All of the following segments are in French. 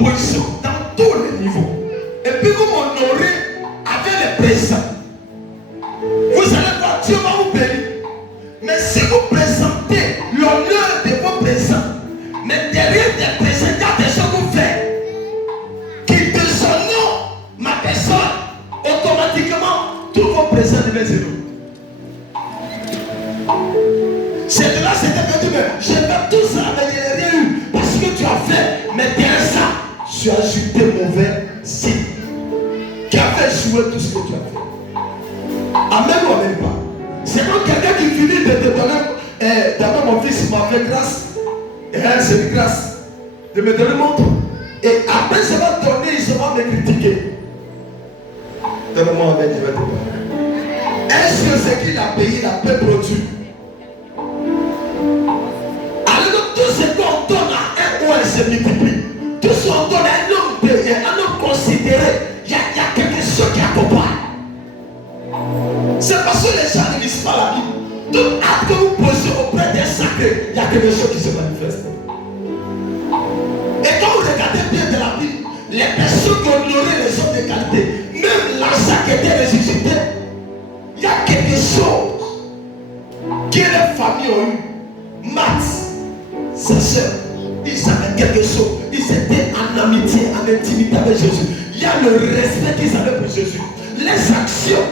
opposition dans tous les niveaux. Et puis vous m'honorez avec les présents. Vous allez voir, Dieu va vous bénir. Mais si vous présentez l'honneur de vos présents, mais derrière des présents, il y a des choses que vous faites qui déshonorent ma personne, automatiquement, tous vos présents deviennent zéro. C'est de là, c'était venu, mais je fais tout ça, mais je n'ai rien eu. Parce que tu as fait, mais derrière ça, tu as ajouté mauvais signe. Qui a fait jouer tout ce que tu as fait. Amen ou amen pas. C'est comme quelqu'un qui finit de te donner, d'abord mon fils m'a fait grâce. C'est une grâce de me donner mon temps. Et après je vais donner, il se va me critiquer. Donne-moi un je vais te parler. Est-ce que ce qu'il a payé, il a peu produit? Alors tout ce qu'on donne à un oil se multiplie. Tout ce qu'on donne à un homme considéré, il y a quelque chose qui accompagne. C'est parce que les gens ne lisent pas la Bible. Tout acte que vous posez auprès des sacrés, il y a quelque chose qui se manifeste. Et quand vous regardez bien de la Bible, les personnes qui honoraient les hommes de qualité, même l'argent qui était ressuscité, il y a quelque chose que les familles ont eu. Max, sa soeur, ils savaient quelque chose. Ils étaient en amitié, en intimité avec Jésus. Il y a le respect qu'ils avaient pour Jésus. Les actions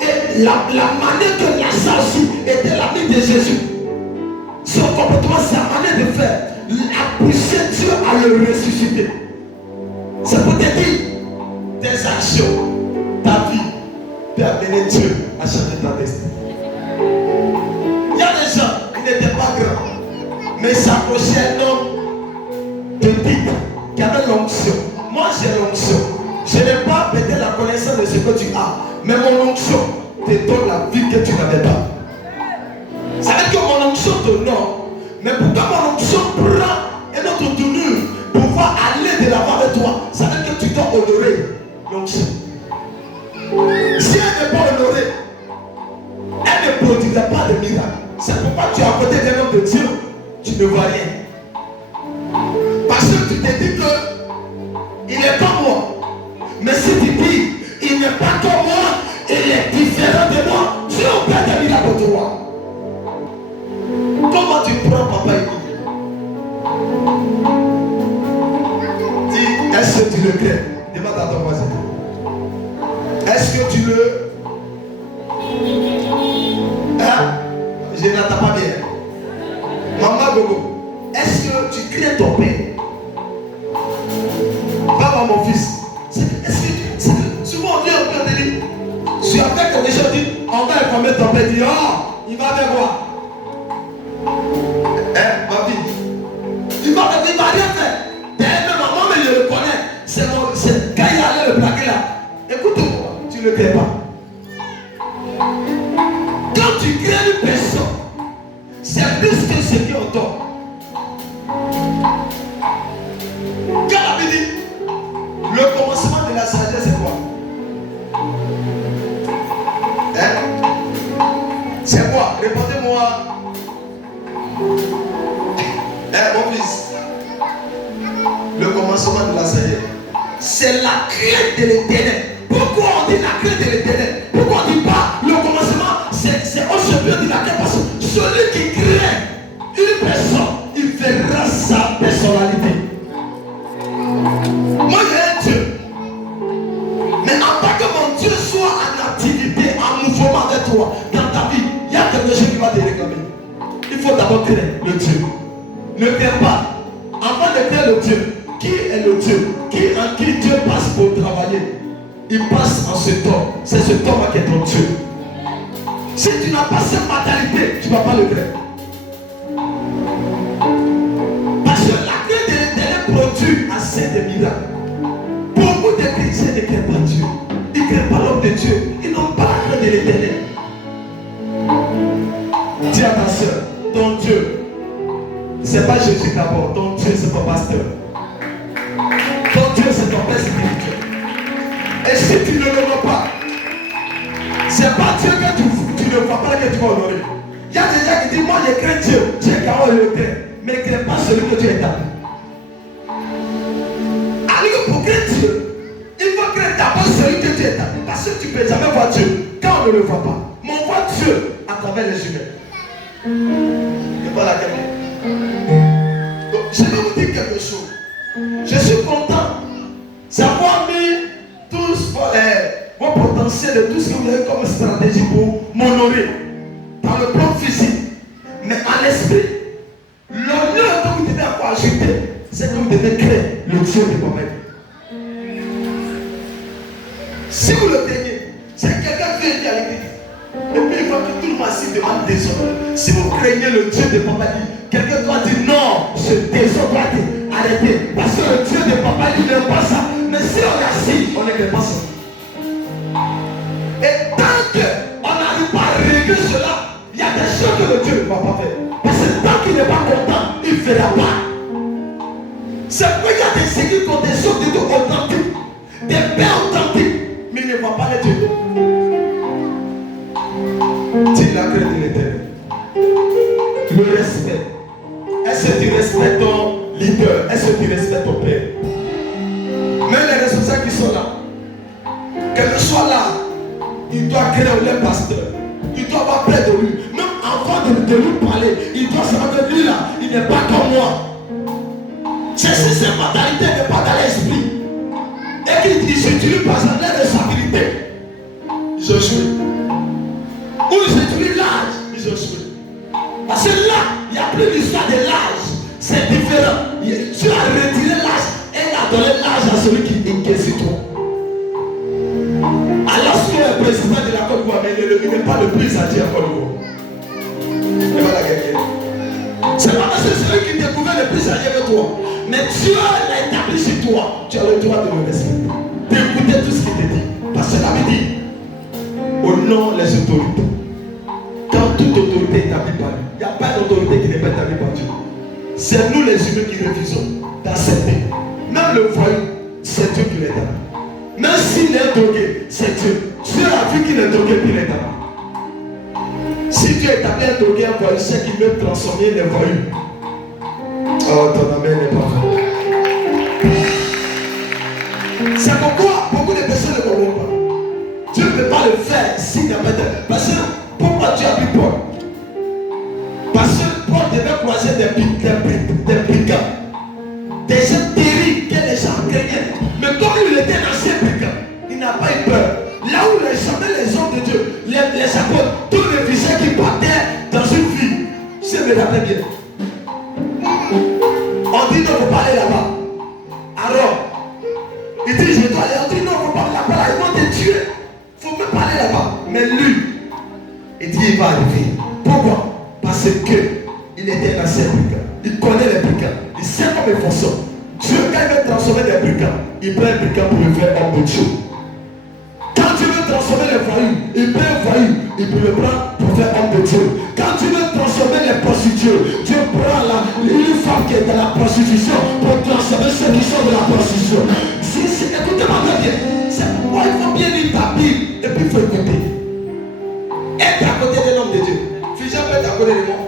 et la manière que Lazare aussi était l'ami de Jésus. Son comportement, sa manière de faire, a poussé Dieu à le ressusciter. C'est pour te dire, tes actions, ta vie, peut amener Dieu à changer ta destinée. Il y a des gens qui n'étaient pas grands, mais s'approchaient un homme petit qui avait l'onction. Moi j'ai l'onction. Je n'ai pas peut-être la connaissance de ce que tu as, mais mon onction te donne la vie que tu n'avais pas. Ça veut dire que mon onction t'honore, mais pourquoi mon onction prend une autre tournure pour pouvoir aller de l'avant avec toi? Ça veut dire que tu dois honorer l'onction. Si elle n'est pas honorée, elle ne produira pas de miracle. C'est pourquoi tu es à côté d'un homme de Dieu, tu ne vois rien. Parce que tu te dis que il n'est pas moi. Mais si tu dis, il n'est pas comme moi, il est différent de moi, Dieu opère des miracles pour toi. Comment tu prends papa et dis, est-ce que tu le crées? Demande à ton voisin. Est-ce que tu le... Hein? Je n'entends pas bien. Maman Gogo, est-ce que tu crées ton père? Papa mon fils. Est-ce que souvent on dit un peu de lui. Si avec quelque chose dit, on va informer ton père, dit, oh, il va avec moi. Ma vie. Il va rien faire. Même maman, mais je le connais. C'est quand il allait le plaquer là. Écoute-moi, tu ne le crées pas. Quand tu crées une personne, c'est plus que ce qui on donne. Quand la Bible dit, le commencement de la sagesse, c'est quoi? C'est quoi? Répondez-moi. Mon fils. Le commencement de la sagesse, c'est la crainte de l'Éternel. Pourquoi on dit la crainte de l'Éternel? Pourquoi on ne dit pas le commencement? C'est au chemin de la crainte. Parce que celui qui craint une personne, il verra sa personnalité. Moi j'ai un Dieu. Mais en tant que mon Dieu soit en activité, en mouvement avec toi, dans ta vie, il y a quelque chose qui va te réclamer. Il faut d'abord créer le Dieu. Ne crains pas. Avant de créer le Dieu, qui est le Dieu? En qui Dieu passe pour travailler? Il passe en cet homme. C'est cet homme qui est ton Dieu. Si tu n'as pas cette mentalité, tu ne vas pas le créer. Parce que la crainte de l'Éternel produit assez de miracles. Beaucoup de chrétiens ne craignent pas Dieu. Ils ne craignent pas l'homme de Dieu. Ils n'ont pas la crainte de l'Éternel. Dis à ta soeur, ton Dieu, c'est pas Jésus d'abord. Ton Dieu, c'est ton pasteur. Ton Dieu, c'est ton père spirituel. Et si tu ne le vois pas, c'est pas Dieu que tu ne vois pas que tu vas honorer. Il y a des gens qui disent, moi je crains Dieu. Dieu quand on le craint. Mais ne crains pas celui que tu es établi. Dieu, il faut que d'abord celui que tu établis. Parce que tu ne peux jamais voir Dieu quand on ne le voit pas. Mais on voit Dieu à travers les humains. Et voilà quelqu'un. Donc, je vais vous dire quelque chose. Je suis content d'avoir mis tous vos potentiels de tout ce que vous avez comme stratégie pour m'honorer dans le plan physique. Mais à l'esprit, l'honneur que vous devez avoir ajouté, c'est que vous devez créer le Dieu de vous-même. Si vous le craignez, c'est quelqu'un qui vient à l'église. Et puis il voit que tout le massif demande des ordres. Si vous craignez le Dieu de Papa dit, quelqu'un doit dire non, ce désordre doit arrêter. Parce que le Dieu de Papa dit n'aime pas ça. Mais si on assis, on n'aime pas ça. Et tant qu'on n'arrive pas à régler cela, il y a des choses que le Dieu ne va pas faire. Parce que tant qu'il n'est pas content, il ne fera pas. C'est pourquoi il y a des églises qui ont des choses de Dieu authentiques, des pères authentiques, mais il ne va pas les Dieu. Dis la crainte de l'Éternel. Le respect. Est-ce que tu respectes ton leader? Est-ce que tu respectes ton père? Même les responsables qui sont là, quel que soit là, il doit créer les pasteurs. Il doit avoir peur de lui. Même avant de lui parler, il doit savoir que lui là, il n'est pas comme moi. C'est si cette mentalité n'est pas dans l'esprit. Et qu'ils s'utilisent par sa responsabilité. Ils ont joué. Ou ils utilisent l'âge. Ils ont joué. Parce que là, il n'y a plus l'histoire de l'âge. C'est différent. Tu as retiré l'âge et il a donné l'âge à celui qui est sur toi. Alors que le président de la Côte d'Ivoire, mais il n'est pas le plus âgé à Côte d'Ivoire. Et voilà quelqu'un. C'est pas parce que c'est celui qui découvert le plus âgé que toi. Mais Dieu l'a établi sur toi. Tu as le droit de le respecter. D'écouter tout ce qu'il te dit. Parce que la Bible dit, honore les autorités. Quand toute autorité est établie par lui, il n'y a pas d'autorité qui n'est pas établie par Dieu. C'est nous les humains qui refusons d'accepter. Même le voyou, c'est Dieu qui l'établit. Même s'il est drogué, c'est Dieu. Dieu a vu qu'il est drogué, puis il l'établit. Si Dieu établit un drogué, un voyou, c'est qu'il veut transformer les voyous. Oh, ton amen n'est pas vrai. C'est pourquoi beaucoup de personnes ne comprennent pas. Dieu ne peut pas le faire s'il n'y a pas de... Parce que pourquoi Dieu a pris Paul? Parce que Paul devait croiser des brigands. Des gens terribles que les gens craignaient. Mais comme il était un ancien brigand, il n'a pas eu peur. Là où les hommes de Dieu, les apôtres, tous les visages qui partaient dans une ville, je me rappelle bien. On dit non, il ne faut pas aller là-bas. Alors, il dit je dois aller. On dit non, il ne faut pas aller là-bas. Là, ils vont te tuer. Il ne faut même pas aller là-bas. Mais lui, il dit il va arriver. Pourquoi? Parce qu'il était un ancien brigand. Il connaît les brigands. Il sait comment ils fonctionnent. Dieu, quand il veut transformer des brigands, il prend un brigand pour le faire homme de Dieu. Quand tu veux transformer les voyous, il prend un voyou, il peut le prendre pour faire homme de Dieu. Quand tu veux transformer les prostituées, Dieu prend une femme qui est dans la prostitution pour transformer ceux qui sont dans la prostitution. Écoutez-moi bien, c'est pourquoi il faut bien lire ta Bible et puis il faut écouter. Être à côté de l'homme de Dieu. Fils peut être à côté de moi.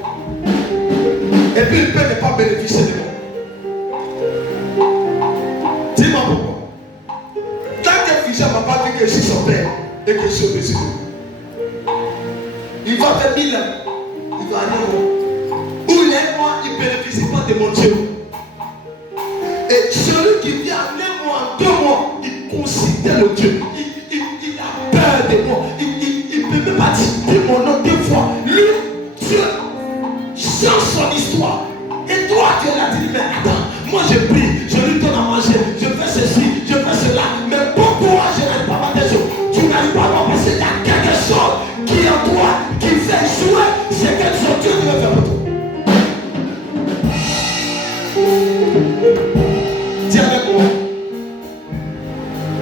Et puis il peut ne pas bénéficier de moi. Dis-moi pourquoi. Tant que Fils ne m'a pas dit que je suis son père et que je suis au-dessus de lui, il va faire 1000 ans. Il va aller où? Où il est moi, il ne bénéficie pas de mon Dieu. Et celui qui vient en 1 mois, en 2 mois, il considère le Dieu. Il a peur de moi. Il ne peut même pas dire mon nom 2 fois. Lui, Dieu, change son histoire. Et toi, tu l'as dit, mais attends, moi je prie, je lui donne à manger, je fais ceci, je fais cela. Mais pourquoi je n'arrive pas à faire des choses? Tu n'arrives pas à voir parce qu'il y a quelque chose qui est en toi, qui fait jouer. C'est quelque chose que Dieu veut faire pour toi. Dis avec moi.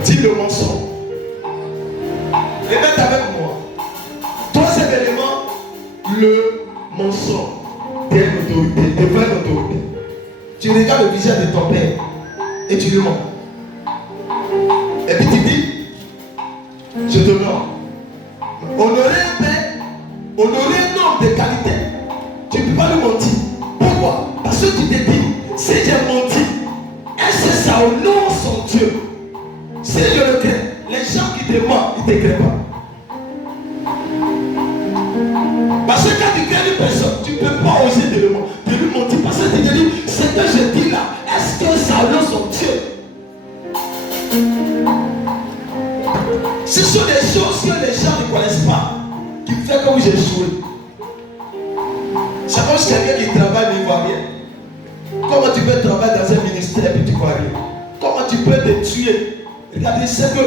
Dis le mensonge. Répète avec moi. 3e élément, le mensonge. Telle autorité, de vraie autorité. Tu regardes le visage de ton père et tu lui mens. Et puis tu dis, je te mens. Honorer un père, honorer un homme de qualité, tu ne peux pas lui mentir. Pourquoi? Parce que tu te dis, si j'ai menti, est-ce que ça honore son Dieu? te ment, il ne te crée pas. Parce que quand tu crées une personne, tu ne peux pas oser de lui mentir. Parce que tu te dis, ce que je dis là, est-ce que ça honore son Dieu? Ce sont des choses que les gens ne connaissent pas, qui font comme j'ai joué. C'est comme si quelqu'un qui travaille ne voit rien. Comment tu peux travailler dans un ministère et puis tu ne vois rien? Comment tu peux te tuer? Regardez, c'est que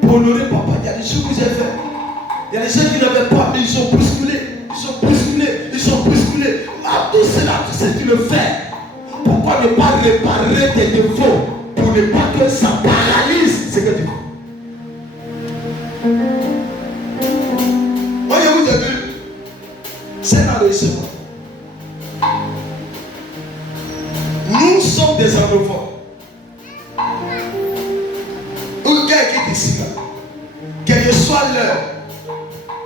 pour honorer papa, il y a des choses que j'ai fait. Il y a des gens qui n'avaient pas, mais ils sont bousculés. Ils sont bousculés. À tout cela, tu sais, tu le fais. Pourquoi ne pas réparer tes défauts pour ne pas que ça paralyse ce que tu fais? Moi, je vous ai vu, c'est l'enrichissement. Nous sommes des anglophones. Ou quelqu'un qui est ici, là, quelle que soit l'heure,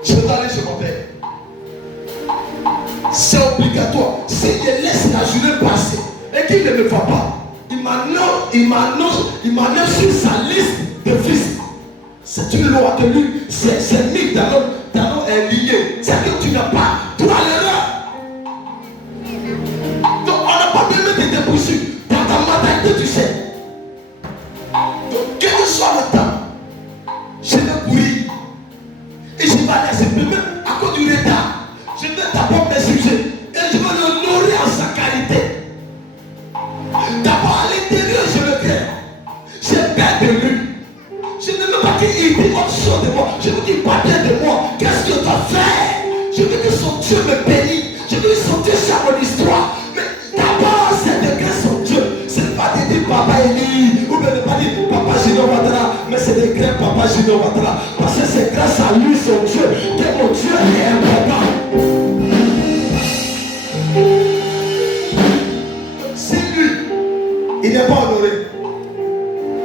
je dois aller chez mon père. C'est obligatoire. Si je laisse la journée passer et qu'il ne me voit pas, il m'annonce sur sa liste de fils. C'est une loi que lui, c'est mis dans notre lié. C'est que tu n'as pas droit à l'erreur. Donc on n'a pas besoin de te poursuivre. Dans ta mentalité, tu sais. Donc quel que soit le temps, je vais courir. Et je vais aller à ce même à cause du retard. Je vais d'abord mes sujets. Et je vais l'honorer en sa qualité. D'abord à l'intérieur, je le crée. J'ai peur de lui. Je ne veux pas qu'il dit autre chose de moi. Je veux qu'il parle bien de moi. Qu'est-ce que tu as fait? Je veux que son Dieu me bénisse. Je veux que son Dieu soit mon histoire. Mais d'abord, c'est de créer son Dieu. Ce n'est pas de dire Papa Eli. Ou bien de ne pas dire Papa Gino Ouattara. Mais c'est de créer Papa Gino Ouattara. Parce que c'est grâce à lui, son Dieu, que mon Dieu est important. Si lui, il n'est pas honoré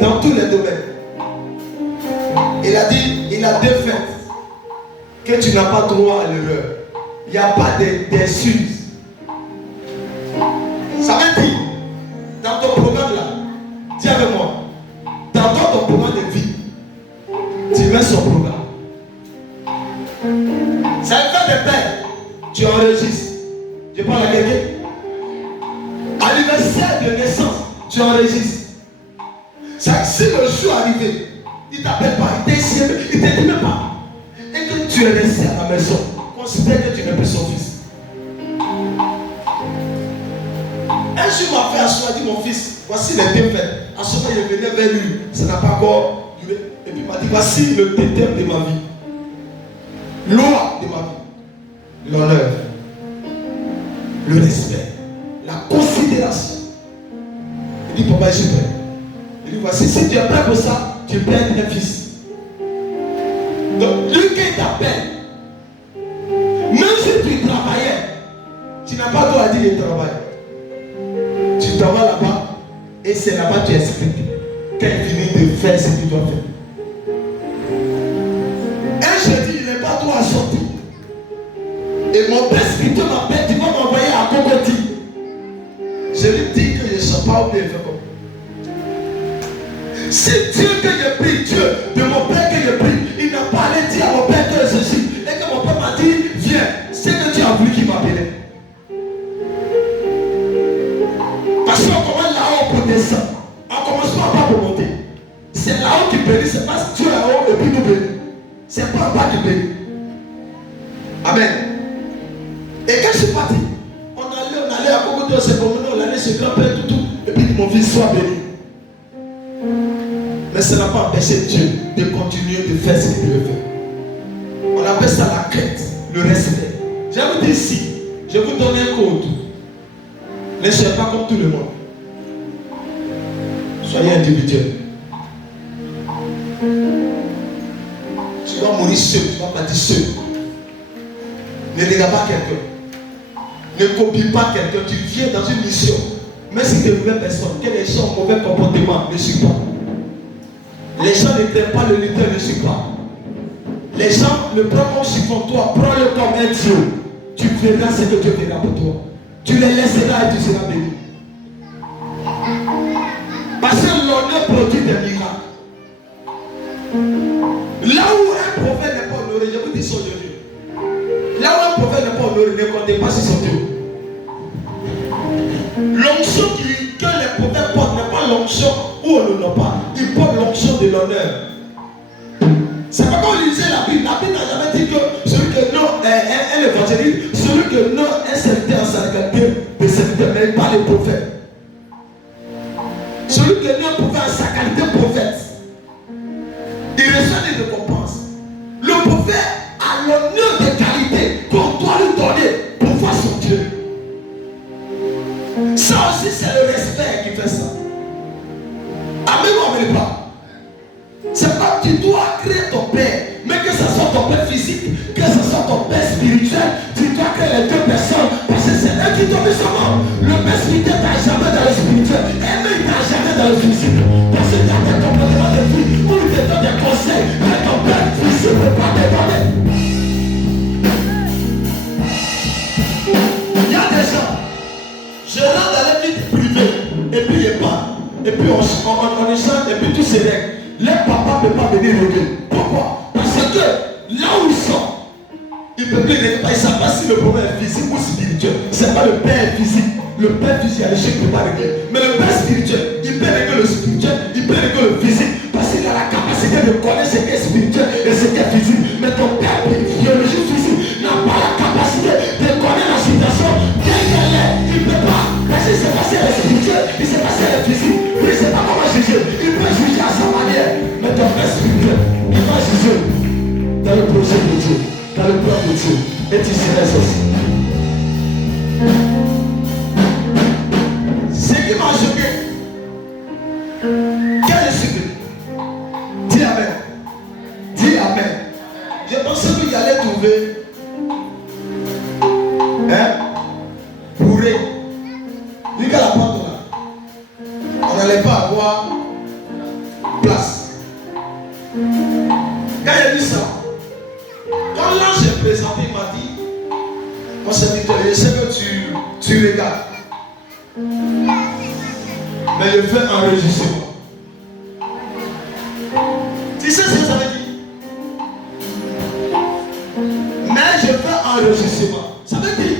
dans tous les domaines. Il a dit, il a deux faits que tu n'as pas droit à l'erreur. Il n'y a pas d'excuses. Ça veut dire, dans ton programme là, dis avec moi, dans ton programme de vie, tu mets son programme. Ça veut faire des pères, tu enregistres. Je parle à quelqu'un. Anniversaire de naissance, tu enregistres. Si le jour est arrivé, il ne t'appelle pas, il ne te dit même pas. Et que tu es resté à la maison, considère que tu n'es plus son fils. Un jour, ma fille a assoit, dit mon fils, voici les deux faits. À ce moment, je venais vers lui, ça n'a pas encore duré. Et puis il m'a dit, voici le thème de ma vie. Loi de ma vie. L'honneur, le respect, la considération. Il dit, papa, je suis prêt. Il dit, voici, si tu es prêt pour ça, tu perds un fils. Donc, lui qui t'appelle, même si tu travaillais, tu n'as pas le droit à dire de travail. Tu travailles là-bas, et c'est là-bas que tu expliques quand il finit de faire ce que tu dois faire. Un jeudi, il n'est pas droit à sortir. Et mon père spirituel m'appelle, tu vas m'envoyer à Cocody. Je lui dis que je ne sors pas ou bien faire comme. C'est Dieu que je prie, Dieu de mon père que je prie. Il n'a pas allé dire à mon père que ceci. Et que mon père m'a dit, viens, c'est que tu as voulu qu'il m'appelait. Parce qu'on commence là-haut pour descendre. On commence pas pour monter. C'est là-haut qui bénit, c'est parce que Dieu est là-haut et puis nous bénit. C'est pas en bas qui bénit. Amen. Et quand je suis parti, on allait à Cocody, on s'est promené, on allait chez grand-père, tout. Et puis mon fils soit béni. Mais ça n'a pas empêché Dieu de continuer de faire ce qu'il devait faire. On appelle ça la crainte, le respect. Je vous dis ici, je vous donne un code. Ne soyez pas comme tout le monde. Soyez individuel. Tu vas mourir seul, tu vas partir seul. Ne regarde pas quelqu'un. Ne copie pas quelqu'un. Tu viens dans une mission. Même si tu es une mauvaise personne, que les gens ont mauvais comportement, ne suis pas. Les gens ne t'aiment pas, le leader ne suit pas. Les gens le prennent comme chiffon, toi, prends-le comme un Dieu. Tu verras ce que Dieu verra pour toi. Tu les laisseras et tu seras béni. Parce que l'honneur produit des miracles. Là honoré, je vous dis son Dieu. Là où un prophète n'est pas honoré, ne comptez pas sur son Dieu. L'onction que les prophètes portent n'est pas l'onction où on n'honore pas. Ils portent l'onction de l'honneur. C'est pas quand on lisait la Bible n'a jamais dit que celui que non est l'évangéliste, celui que non est serviteur en sa qualité de serviteur, mais pas les prophètes. Celui que non est prophète en sa qualité de prophète, il reçoit des récompenses. Le prophète a l'honneur de qualité qu'on doit lui donner pour voir son Dieu. Ça aussi, c'est le respect qui fait ça. Amen ou amen pas? C'est pas que tu dois créer ton père, mais que ce soit ton père physique, que ce soit ton père spirituel, tu dois créer les deux personnes, parce que c'est eux qui t'ont mis sur moi. Le père spirituel t'a jamais dans le spirituel, et même il t'a jamais dans le physique. Parce qu'il y a des comportements de vie où il te donne des conseils, que ton père physique ne peut pas te donner. Il y a des gens, je rentre dans les vies privées, et puis il part, et puis on échange, et puis tout se règle. Les papas ne peuvent pas venir régler. Pourquoi? Parce que là où ils sont, ils ne peuvent plus régler. Ils ne savent pas si le problème est physique ou spirituel. Ce n'est pas le père physique. Le père physique à l'échec ne peut pas régler. Mais le père spirituel, il peut régler le spirituel, il peut régler le physique. Parce qu'il a la capacité de connaître ce qui est spirituel et ce qui est physique. Mais ton père biologique physique n'a pas la capacité de connaître la situation telle qu'elle est. Il ne peut pas. Parce qu'il s'est passé le spirituel, il s'est passé le physique. Il ne sait pas comment juger. Il peut juger à sa manière. Mais ton père spirituel, il va juger dans le projet de Dieu, dans le plan de Dieu. Et tu seras aussi. Ce qui m'a choqué, quel est ce que? Dis Amen. Dis Amen. Je pensais qu'il allait trouver bourré. Lui qu'à la porte là, on n'allait pas avoir place. Quand il a dit ça, quand l'ange est présenté, il m'a dit, mon serviteur, je sais que tu regardes, mais je fais enregistrement. Tu sais ce que ça veut dire? Mais je fais enregistrement. Ça veut dire,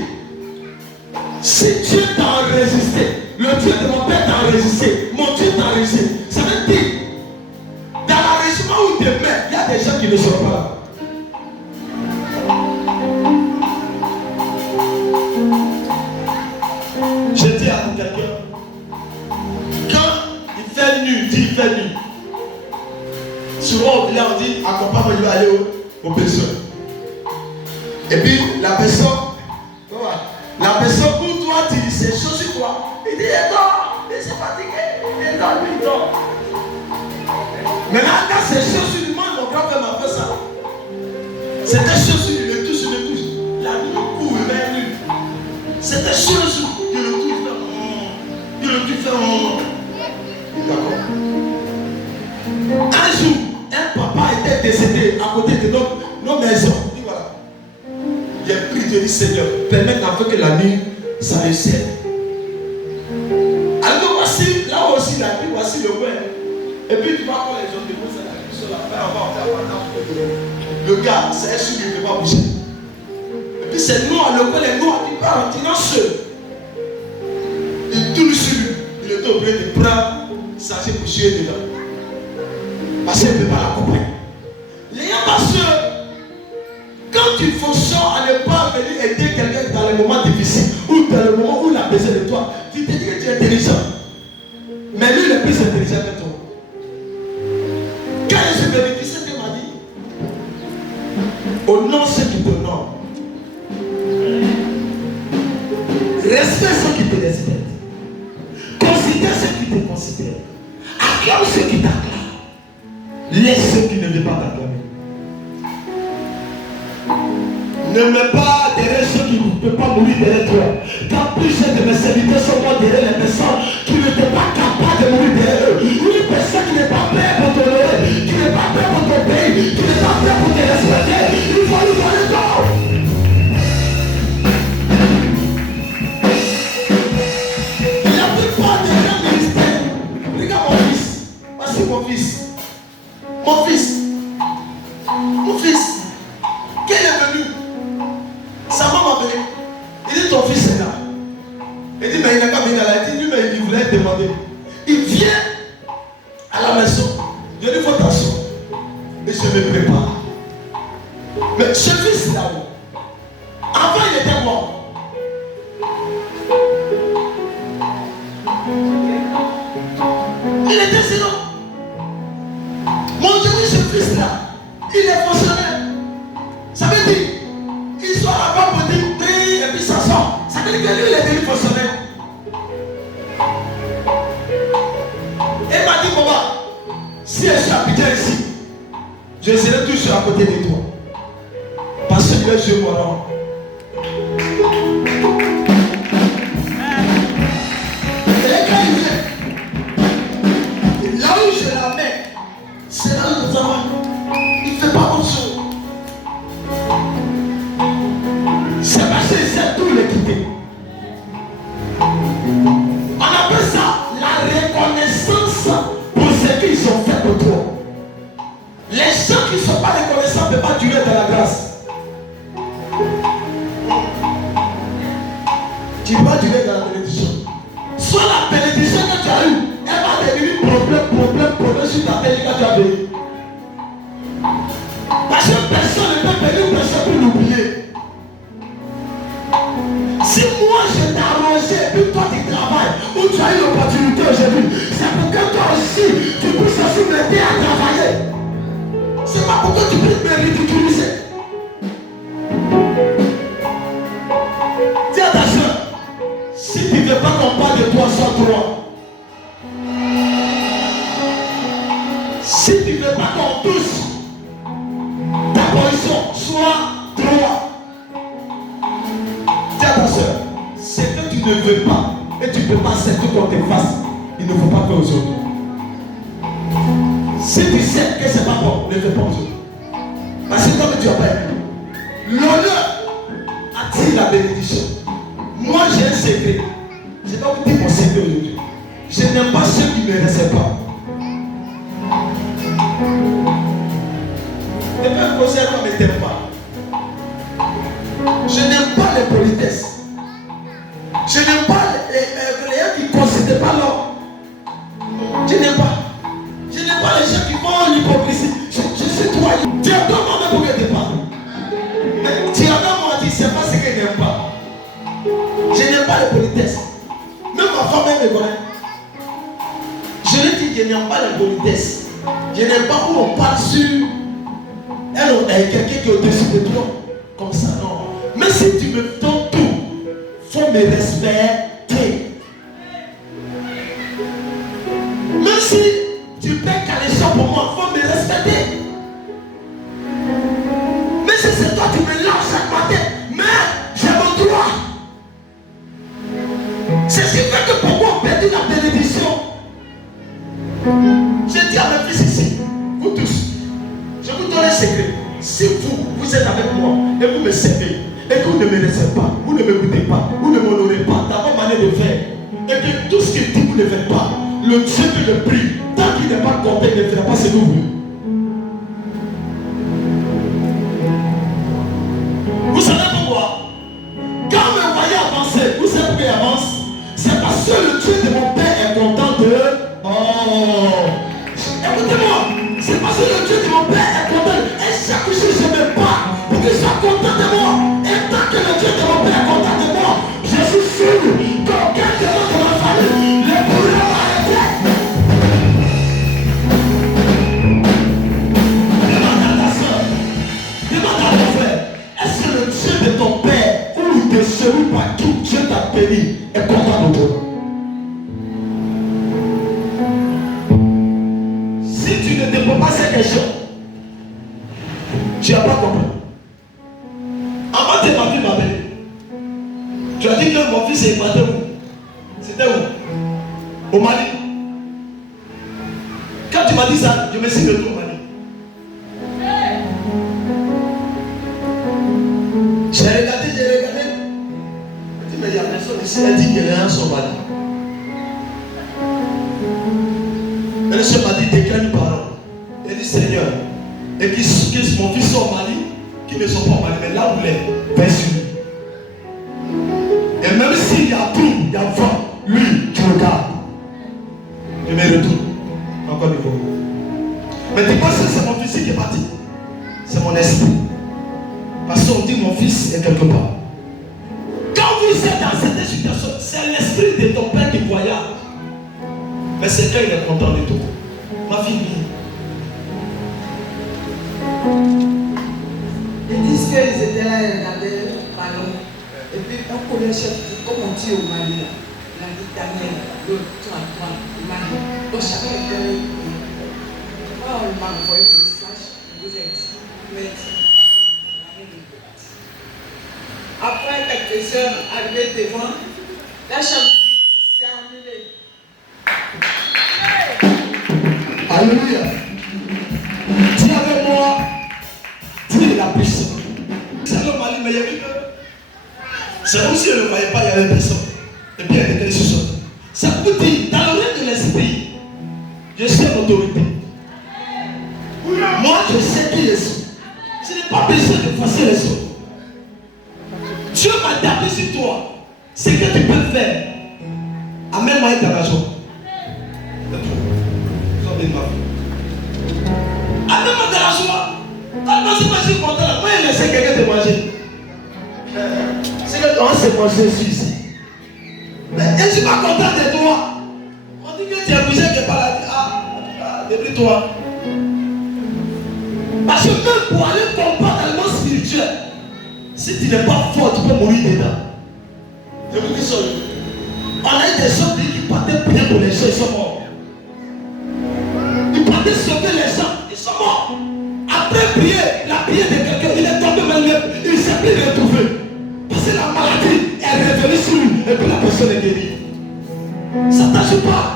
si Dieu t'a enregistré, le Dieu de mon père t'a enregistré, mon Dieu t'a enregistré, ça veut dire, dans l'enregistrement où tu es mets, il y a des gens qui ne sont pas là. Je dis à quelqu'un, quand il fait nuit, il fait nuit. Souvent au village on dit, accompagne-moi, je vais aller aux personnes. Et puis la personne où toi tu dis, c'est chaud sur toi. Il dit, il dort, il s'est fatigué, il dort. Maintenant, quand c'est chaud sur lui, mon grand-père m'a fait ça. C'était chaud sur lui, le touche. La nuit, le coup, il met nu. C'était chaud sur lui, il le touche, il le fait. D'accord. Un jour, un papa était décédé à côté de nos maisons. Il dit voilà. J'ai prié Dieu, dit Seigneur, permets afin que la nuit, ça le sert. Alors voici, là aussi la nuit, voici le coin. Et puis tu vois quand les gens déposent la nuit sur la fin, on va en faire le gars, c'est un chou qui ne peut pas bouger. Et puis c'est noir, le coin est noir, il part en tirant seul. Il tourne sur lui, il est obligé de prendre sa chaise pour chier dedans. Parce qu'il ne peut pas l'accompagner. L'ayant parce que quand tu fonctionnes à ne pas venir aider quelqu'un dans les moments difficiles ou dans le moment où il a besoin de toi, tu te dis que tu es intelligent. Mais lui, il est plus intelligent que toi. Quand je me dis, c'est ce qu'il m'a dit. Honore ceux qui t'honorent. Respecte ceux qui te respectent. Considère ceux qui te considèrent. Acclame ceux qui t'acclament. Laisse ceux qui ne veulent pas t'acclamer. Ne mets pas derrière ceux qui ne peuvent pas mourir derrière toi. Car plusieurs de mes serviteurs sont morts derrière les personnes qui n'étaient pas capables de mourir derrière eux. Une personne qui n'est pas prête pour t'honorer, qui n'est pas prête pour ton pays, qui n'est pas prête pour te respecter, il faut lui donner tort. La plupart des grands ministères, regarde mon fils, voici mon fils. Mon fils, à la maison. Je dis, il faut t'asseoir. Et je me prépare. Mais ce fils là-haut, avant il était mort. Il était sinon. Mon Dieu dit, ce fils là, il est fonctionnaire. Ça veut dire, il soit là-bas pour dire, prie, et puis ça sort. Ça veut dire que lui, il est devenu fonctionnaire. Et il m'a dit, papa, si je suis habité ici, je serai toujours à côté de toi. Parce que je mourrai. Et quand il vient, là où je la mets, c'est là où nous avons. Il ne fait pas autre chose. C'est parce qu'il sait tout les quitter. On appelle ça la reconnaissance pour ce qu'ils ont fait pour toi. Les gens qui ne sont pas reconnaissants ne peuvent pas durer dans la grâce. Tu ne peux pas durer dans la bénédiction. Soit la bénédiction que tu as eue, elle va devenir problème sur ta tête quand tu as béni. Parce que personne ne peut bénir personne pour l'oublier. Si moi je t'ai arrangé et puis toi tu travailles, ou tu as eu l'opportunité aujourd'hui, c'est pour que toi aussi tu puisses aussi m'aider à travailler. C'est pas pour que tu puisses me ridiculiser. Dis à ta soeur, si tu ne veux pas qu'on parle de toi, sois droit. Si tu ne veux pas qu'on touche ta position, sois droit. Dis à ta soeur, ce que tu ne veux pas et tu ne peux pas accepter qu'on te fasse, il ne faut pas faire aujourd'hui. Si tu sais que c'est pas bon, ne fais pas aujourd'hui. Parce que comme tu as peur, l'honneur attire la bénédiction. Moi j'ai un secret. Je vais vous dire mon secret aujourd'hui. Je n'aime pas ceux qui ne me respectent pas. Ne pas me poser comme ne t'aime pas. Je n'aime pas les politesses. Je n'aime pas les gens qui ne considèrent pas l'homme. Je n'aime pas. Je n'aime pas les gens qui font l'hypocrisie. Je suis toi. Tu as donné moi pour que tu parles. Mais tu as donné moi, tu ne sais pas ce que je n'aime pas. Je n'aime pas les politesses. Même ma femme, elle me connaît. Je lui dis, je n'aime pas les politesses. Je n'aime pas où on parle sur quelqu'un qui est au-dessus de toi. Comme ça, non. Mais si tu me donnes tout, il faut me respecter. Même si tu payes caléchon pour moi, il faut me respecter. Mais si c'est toi qui me lances chaque matin, mais j'ai mon droit. C'est ce qui fait que pour moi on perdit la bénédiction. Je dis à mes fils ici, vous tous, je vous donne un secret. Si vous êtes avec moi et vous me servez, et que vous ne me recevez pas, vous ne m'écoutez pas, vous ne m'honorez pas dans votre manière de faire, et que tout ce qu'il dit vous ne faites pas, le Dieu que je prie, tant qu'il n'est pas content, il ne fera pas ce que vous voulez. Vous savez pourquoi? Quand vous me voyez avancer, vous savez pourquoi il avance? C'est parce que le Dieu de mon Père est content de... Oh! Écoutez-moi, c'est parce que le Dieu de mon Père est content. Et chaque jour, je me bats pour qu'il soit content de moi. Et tant que le Dieu de mon Père est content de moi, je suis sûr qu'aucun de ma famille ne pourra m'arrêter. Demande à ta soeur, demande à ton frère, est-ce que le Dieu de ton Père ou de celui par qui Dieu t'a béni est content de toi? Si tu ne te poses pas ces questions, tu n'as pas compris. Avant tes papiers m'a béni. Tu as dit que mon fils est parti où? C'était où? Au Mali. Quand tu m'as dit ça, je me suis retourné au Mali. J'ai regardé. Il dit, mais il y a personne ici. Elle dit qu'il y a un son Mali. Et le Seigneur m'a dit, déclare une parole. Il dit, Seigneur, et que mon fils soit au Mali, qu'il ne soit pas au Mali, mais là où il est, vers sur lui. Et même s'il y a tout, il y a vent, lui, tu regardes. Je me retourne. Encore une fois. Mais tu penses que c'est mon fils qui est parti? C'est mon esprit. Parce qu'on dit mon fils est quelque part. Quand vous êtes dans cette situation, c'est l'esprit de ton père qui voyage. Mais c'est quand il est content de tout. Ma fille. Ils disent qu'ils étaient là et regardaient Ballon. Et puis un collègue chef dit, comme on dit au Mali, là, il a dit Daniel, l'autre, toi, il m'a dit, donc chacun était. Oh, il m'a envoyé des messages, vous êtes dit, mais après quelques heures, arrivé devant, la chambre s'est annulée. Alléluia. Dis avec moi, dis la puissance. C'est le Mali, mais il y avait que. C'est comme si elle ne voyait pas, il y avait personne. Et puis elle était sur son. Ça vous dit, dans le règne de l'esprit, je suis en autorité. Moi, je sais qui je suis. Je n'ai pas besoin de forcer les autres. Dieu m'a tapé sur toi. C'est que tu peux faire. Amène-moi dans la joie. Amène-moi dans la joie. Quand je suis content, moi je laisse quelqu'un te manger. C'est que toi, c'est manger, je suis ici. Mais je ne suis pas content de toi. On dit que tu es bougé qui n'est pas là. Ah, débrouille-toi. Parce que même pour aller combattre dans le monde spirituel, si tu n'es pas fort, tu peux mourir dedans. Je vous dis ça. On a eu des gens qui partaient prier pour les gens, ils sont morts. Ils partaient sauver les gens, ils sont morts. Après prier, la prière de quelqu'un, il est tombé malheureux, il ne s'est plus retrouvé. Parce que la maladie est revenue sur lui et puis la personne est guérie. Ça ne t'ajoute pas.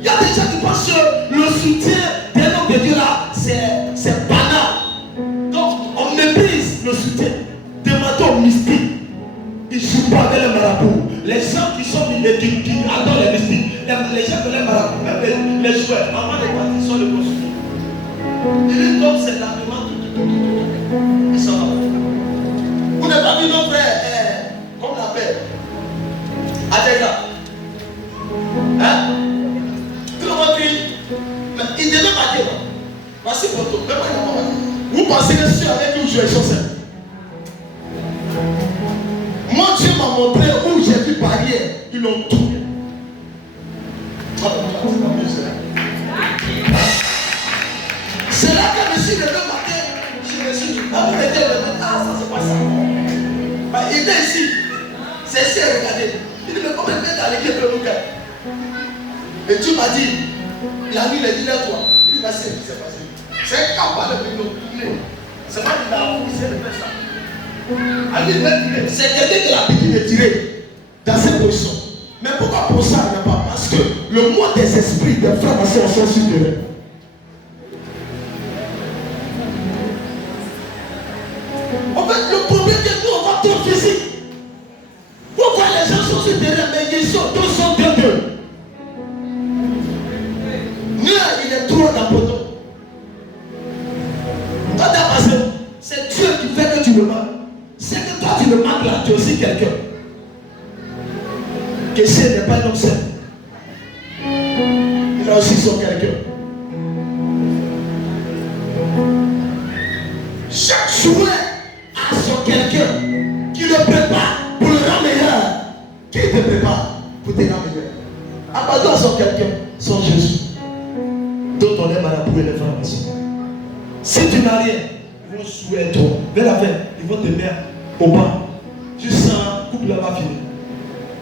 Il y a des gens qui pensent que le soutien d'un homme de Dieu là, c'est banal. Donc on méprise le soutien. Demandons au mystique. Ils ne jouent pas avec les marabouts. Les gens qui sont qui adorent les mystiques, les gens que les marabouts, même les joueurs, avant de partir sur le costume. Il dit donc c'est l'argument tout. Ils sont là. Vous n'avez pas vu nos frères, comme on l'appelle, Adega. Hein? Tout le monde crie. Mais il devait partir. Voici pour tout. Vous pensez que si avec nous, je suis sur scène. Moi, Dieu m'a montré où j'ai vu barrière. Ils l'ont tout. C'est là que je me suis levé matin. Je me suis dit, ah, ça c'est pas ça. Bah, il était ici. C'est ici, regardez. Il dit, mais comment il fait dans l'équipe de Lucas? Et Dieu m'a dit, la nuit, il a dit, lève-toi. Il dit, vas-y, c'est passé. C'est un capable de nous tourner. C'est pas qu'il a poussé de faire ça. C'est quelqu'un qui l'a piqué de tirer dans cette position. Mais pourquoi pour ça il n'y a pas? Parce que le monde des esprits des frères et sœurs sont sur le terrain. En fait, le problème c'est que nous on voit tout physique. Pourquoi les gens sont sur le terrain, mais ils sont tous sont d'eux. Nous, il est trop dans le poteau. Quand tu as passé, c'est Dieu qui fait que tu le manques. C'est que toi tu le manques là, tu es aussi quelqu'un. Que ce n'est pas un homme seul. Il a aussi son quelqu'un. Chaque joueur a son quelqu'un qui le prépare pour le rendre meilleur. Qui te prépare pour te rendre meilleur? Abandonne à son quelqu'un, son Jésus. Dont on est malade pour les frères et sœurs. Si tu n'as rien, ils vont jouer toi. Vers la fin, ils vont te mettre au banc. Juste un couple là va finir.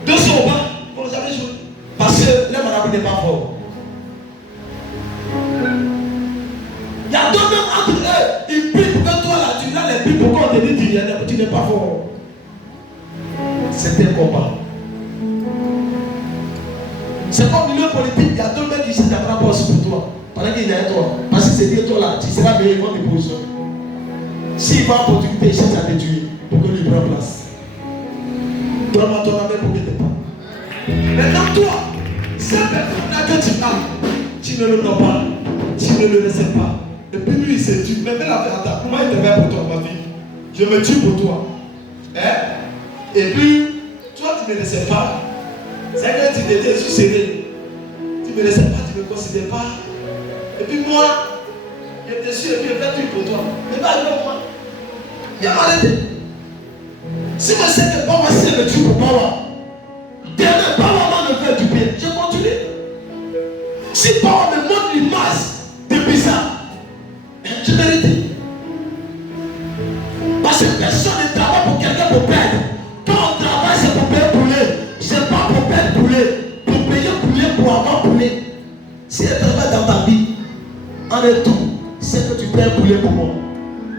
Deux sont au banc, ils ne vont jamais jouer. Parce que le marabout n'est pas fort. Il y a deux mêmes entre eux. Ils prient pour que toi là, tu l'as les prix pour qu'on te dise tu n'es pas fort. C'est un combat. C'est comme milieu politique, il y a deux mecs qui se tapent aussi pour toi. Pendant qu'il y a toi. Parce que c'est dit toi là, tu seras meilleur, ils vont te positionner. S'il va en opportunité, il cherche à te tuer pour que lui prenne place. Donne-moi ton amour pour que tu parles. Maintenant, toi, cette personne-là que tu as, tu ne le nommes pas, tu ne le laisses pas. Et puis lui, il se tue. Mais fais la faire, attends, moi, il te fait pour toi, ma fille. Je me tue pour toi. Hein? Et puis, toi, tu ne me laissais pas. C'est que tu t'étais sucéré. Tu ne me laissais pas, tu ne me considères pas. Et puis moi, je te suis et puis je fais tout pour toi. Mais pas avec moi. Il y a arrêté. Si je sais que Papa c'est le tue pour Papa, demain Papa me fait du bien, je continue. Si Papa me montre l'image de bizarre, je mérite. Parce que personne ne travaille pour quelqu'un pour perdre. Quand on travaille, c'est pour payer poulet. C'est pas pour perdre poulet. Pour payer poulet pour avoir poulet. Si elle travaille dans ta vie, en retour, c'est que tu payes un poulet pour moi.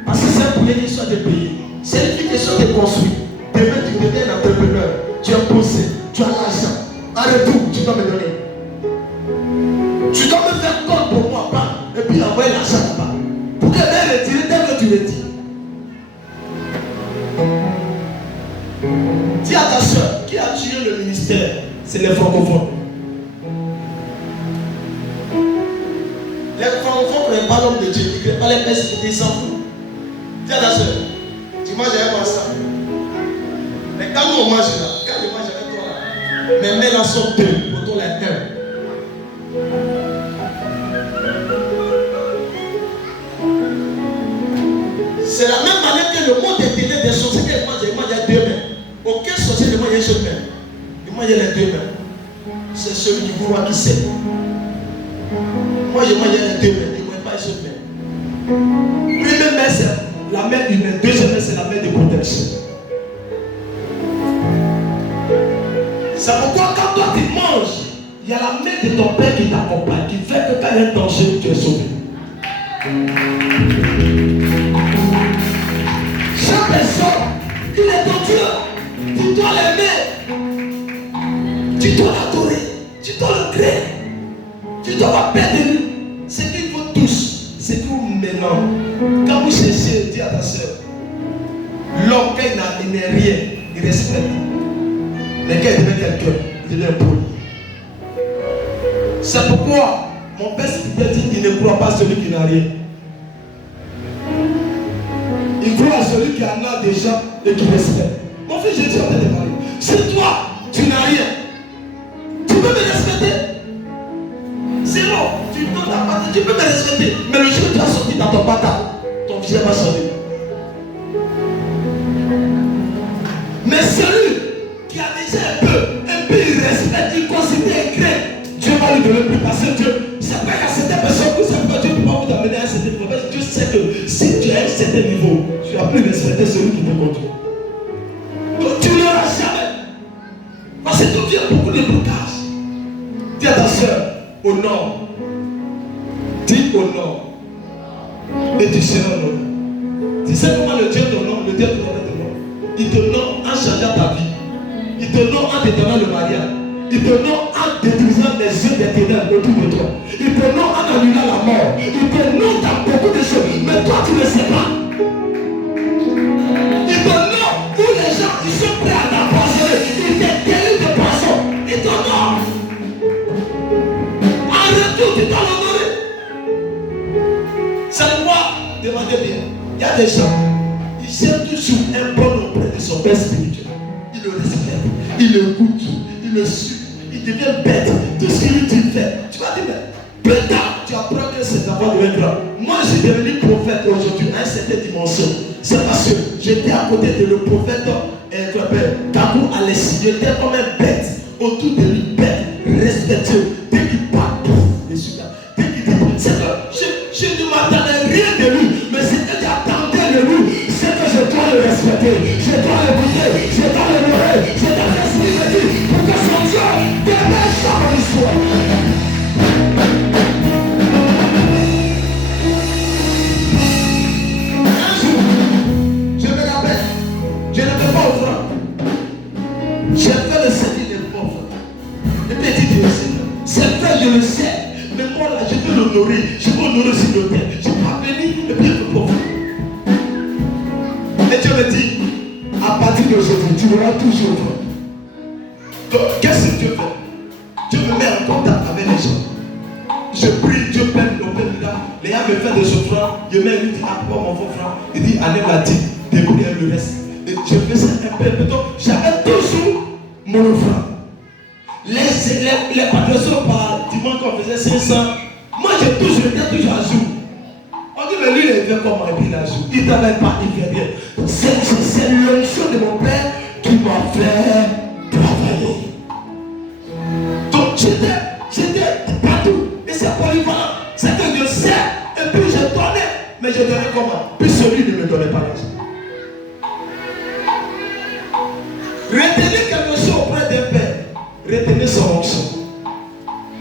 Parce que c'est un poulet qui soit de payer. C'est une vie qui soit de construire. Demain, tu deviens un entrepreneur. Tu as posé, tu as l'argent. En retour, tu dois me donner. Tu dois me faire compte pour moi, pas. Et puis envoyer l'argent là-bas. Pour que elle retire tel que tu retires. Dis à ta soeur, qui a tué le ministère? C'est les francophones. Les francophones ne pas l'homme de Dieu, ils ne pas les persécuter, ils s'en foutent. Dis à ta soeur, tu manges avec moi ça. Mais quand nous on mange là, quand je mange avec toi là, mes mains là sont deux, autour les mains. C'est la même manière que le monde est téné des sorciers qui mangent, il mange deux mains. Aucun sorcier ne mange une seule main. Il mange les deux mains. C'est celui qui voit qui sait. Moi je mange les deux mains, il ne mange pas une seule main. Première main c'est la main humaine, deuxième main c'est la main de protection. C'est pourquoi quand toi tu manges, il y a la main de ton père qui t'accompagne, qui fait que quand il y a un danger, tu es sauvé. Chaque personne, il est ton Dieu. Tu dois l'aimer. Tu dois l'adorer. Tu dois le créer. Tu dois pas perdre de lui. Ce qu'il faut tous, c'est que vous maintenant, quand vous cherchez, dis à ta soeur, l'homme quand il n'est rien, il respecte. Mais quand il devient quelqu'un, il devient poli. C'est pourquoi mon père spirituel dit qu'il ne croit pas à celui qui n'a rien. Il croit à celui qui en a déjà et qui respecte. Mon fils, je suis en train de parler. Si toi, tu n'as rien, tu peux me respecter. Zéro. Tu donnes ta patate, tu peux me respecter. Mais le jour où tu as sorti dans ton patate, ton visage va changer. Mais celui qui a déjà un peu, il respecte, il considère, il crée, Dieu va lui donner plus parce que Dieu, c'est pas qu'à certaines personnes, vous savez pas, Dieu ne peut pas vous amener à un certain niveau. Dieu sait que si tu es à un certain niveau, tu vas plus respecter celui qui te conduit. Donc tu n'auras jamais. Parce que Dieu a beaucoup de blocages. Dis à ta soeur, au nord. Dis au nord. Et tu seras honoré. Tu sais comment le Dieu t'honore, le Dieu te donne ton nom. Il te nomme en changeant ta vie. Il te nomme en te donnant le mariage. Il te nomme en détruisant les yeux des ténèbres autour de toi. Il te nomme en annulant la mort. Il te nomme dans beaucoup de choses. Mais toi tu ne sais pas. Il te nomme où les gens ils sont prêts à t'empoisonner. Il te guérit de poisson. Il te nomme. En retour tu dois l'honorer. C'est pourquoi, demandez bien. Il y a des gens, ils cherchent toujours un bon auprès de son père spirituel. Il le respecte, il le écoute, il le suit, il devient bête de ce qu'il dit fait. Tu vas dire, mais plus tard, tu apprends que c'est d'abord de grand. Moi, je suis devenu prophète aujourd'hui à une certaine dimension. C'est parce que j'étais à côté de le prophète Kabou Alessi. J'étais comme un bête, autour de lui, bête, respectueux. Dès qu'il parle, je suis là. Dès qu'il dit, c'est que je ne m'attendais rien de lui, mais ce que j'attendais de lui, c'est que je dois le respecter, je dois l'écouter, je dois l'honorer, je dois faire ce qu'il me dit pour que son Dieu demeure chaque histoire. Un jour, je me rappelle, je ne peux pas offrir. J'ai fait le service de pauvre. Et puis il dit, c'est fait, je le sais. Mais moi là, je veux l'honorer. Je veux honorer sur le terre. Je ne vais pas venir et puis je peux pas. Et Dieu me dit, à partir d'aujourd'hui, tu l'auras toujours fait. Donc, qu'est-ce que Dieu fait? Dieu me met en contact avec les gens. Je prie, Dieu peine, là. Les gens me font des offrandes. Je mets lui dit, ah, quoi mon frère? Il dit, allez la dit, débrouillez le reste. Et je fais ça un peu. Donc, j'avais toujours mon offrande. Les patrons par dimanche. mois qu'on faisait 500. Moi, j'étais toujours à jour. On dit, mais lui, il est vieux comment il est à jour. Il ne t'amène pas, il vient bien. C'est l'onction de mon père qui m'a fait travailler. Donc, j'étais partout. Et c'est polyvalent. C'est que je sais. Et puis, je donnais. Mais je donnais comment? Puis celui ne me donnait pas l'argent. Retenez quelque chose auprès d'un père. Retenez son onction.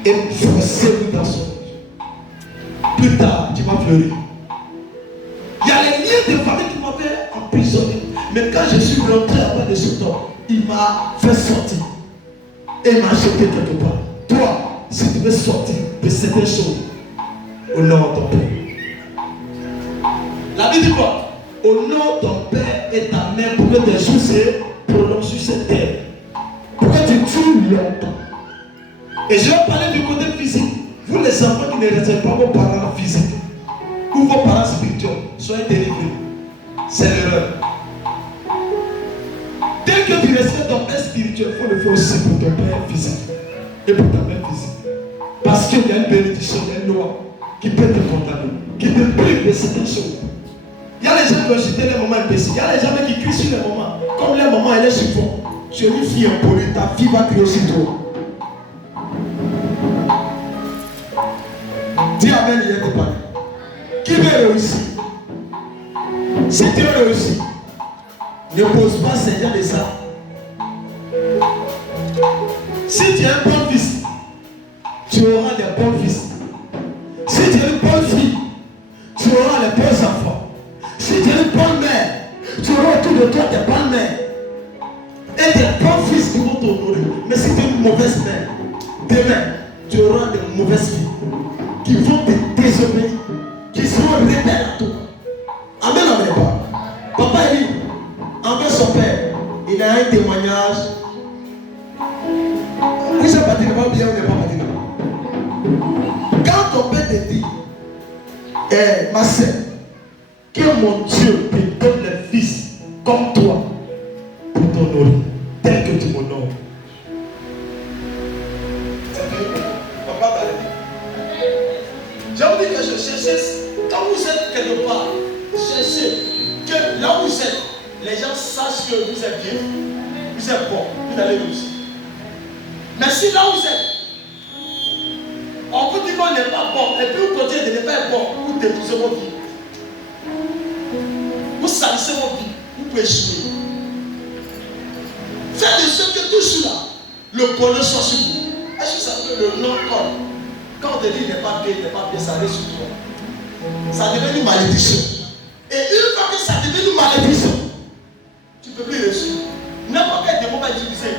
Et forcez-vous dans son onction. Plus tard, tu vas fleurir. Il y a les liens de famille qui m'avaient emprisonné. Mais quand je suis rentré après de ce temps, il m'a fait sortir. Et il m'a jeté quelque part. Toi, si tu veux sortir de certaines choses, honore ton père. La Bible dit quoi? Honore ton père et ta mère pour que tes jours se prolongent sur cette terre. Pour que tu tues longtemps. Et je vais parler du côté physique. Vous les enfants qui ne respectent pas vos parents physiques ou vos parents spirituels, soyez délivrés. C'est l'erreur. Dès que tu respectes ton père spirituel, il faut le faire aussi pour ton père physique et pour ta mère physique. Parce qu'il y a une bénédiction, il y a une loi qui peut te condamner, qui te prive de certaines choses. Il y a les gens qui ont jeté les moments imbéciles. Il y a les gens qui crient sur les moments. Comme les moments, elle est sur fond. Je lui fille impolie, ta fille va crier aussitôt. Dis Amen, il y a des parents. Qui veut réussir? Si tu réussis, ne pose pas Seigneur de ça. Si tu es un bon fils, tu auras des bons fils. Si tu es une bonne fille, tu auras les bons enfants. Si tu es une bonne mère, tu auras autour de toi des bonnes mères. Et des bons fils qui vont t'honorer. Mais si tu es une mauvaise mère, demain, tu auras des mauvaises filles qui vont te désobéir, qui seront rebelles à toi. Amen, amen, pas. Papa Élie, envers son père, il a un témoignage. Vous savez pas dire bien ou n'est pas dire. Quand ton père te dit, ma soeur, que mon Dieu te donne les fils comme toi pour t'honorer, tel que tu m'honores. Papa t'a dit. Je vous dis que je cherche, quand vous êtes quelque part, cherchez que là où vous êtes, les gens sachent que vous êtes bien, vous êtes bon, vous allez réussir. Mais si là où vous êtes, on vous dit qu'on n'est pas bon, et puis vous continuez de ne pas être bon, vous détruisez vos vies. Vous salissez vos vies, vous pouvez échouer. Faites de ce que toujours là, le bonheur soit sur vous. Est-ce que ça peut le non-corps? Quand on te dit il n'est pas bien, ça reste sur toi. Ça devient une malédiction. Et une fois que ça devient une malédiction, tu ne peux plus réussir. N'importe quel démon va utiliser.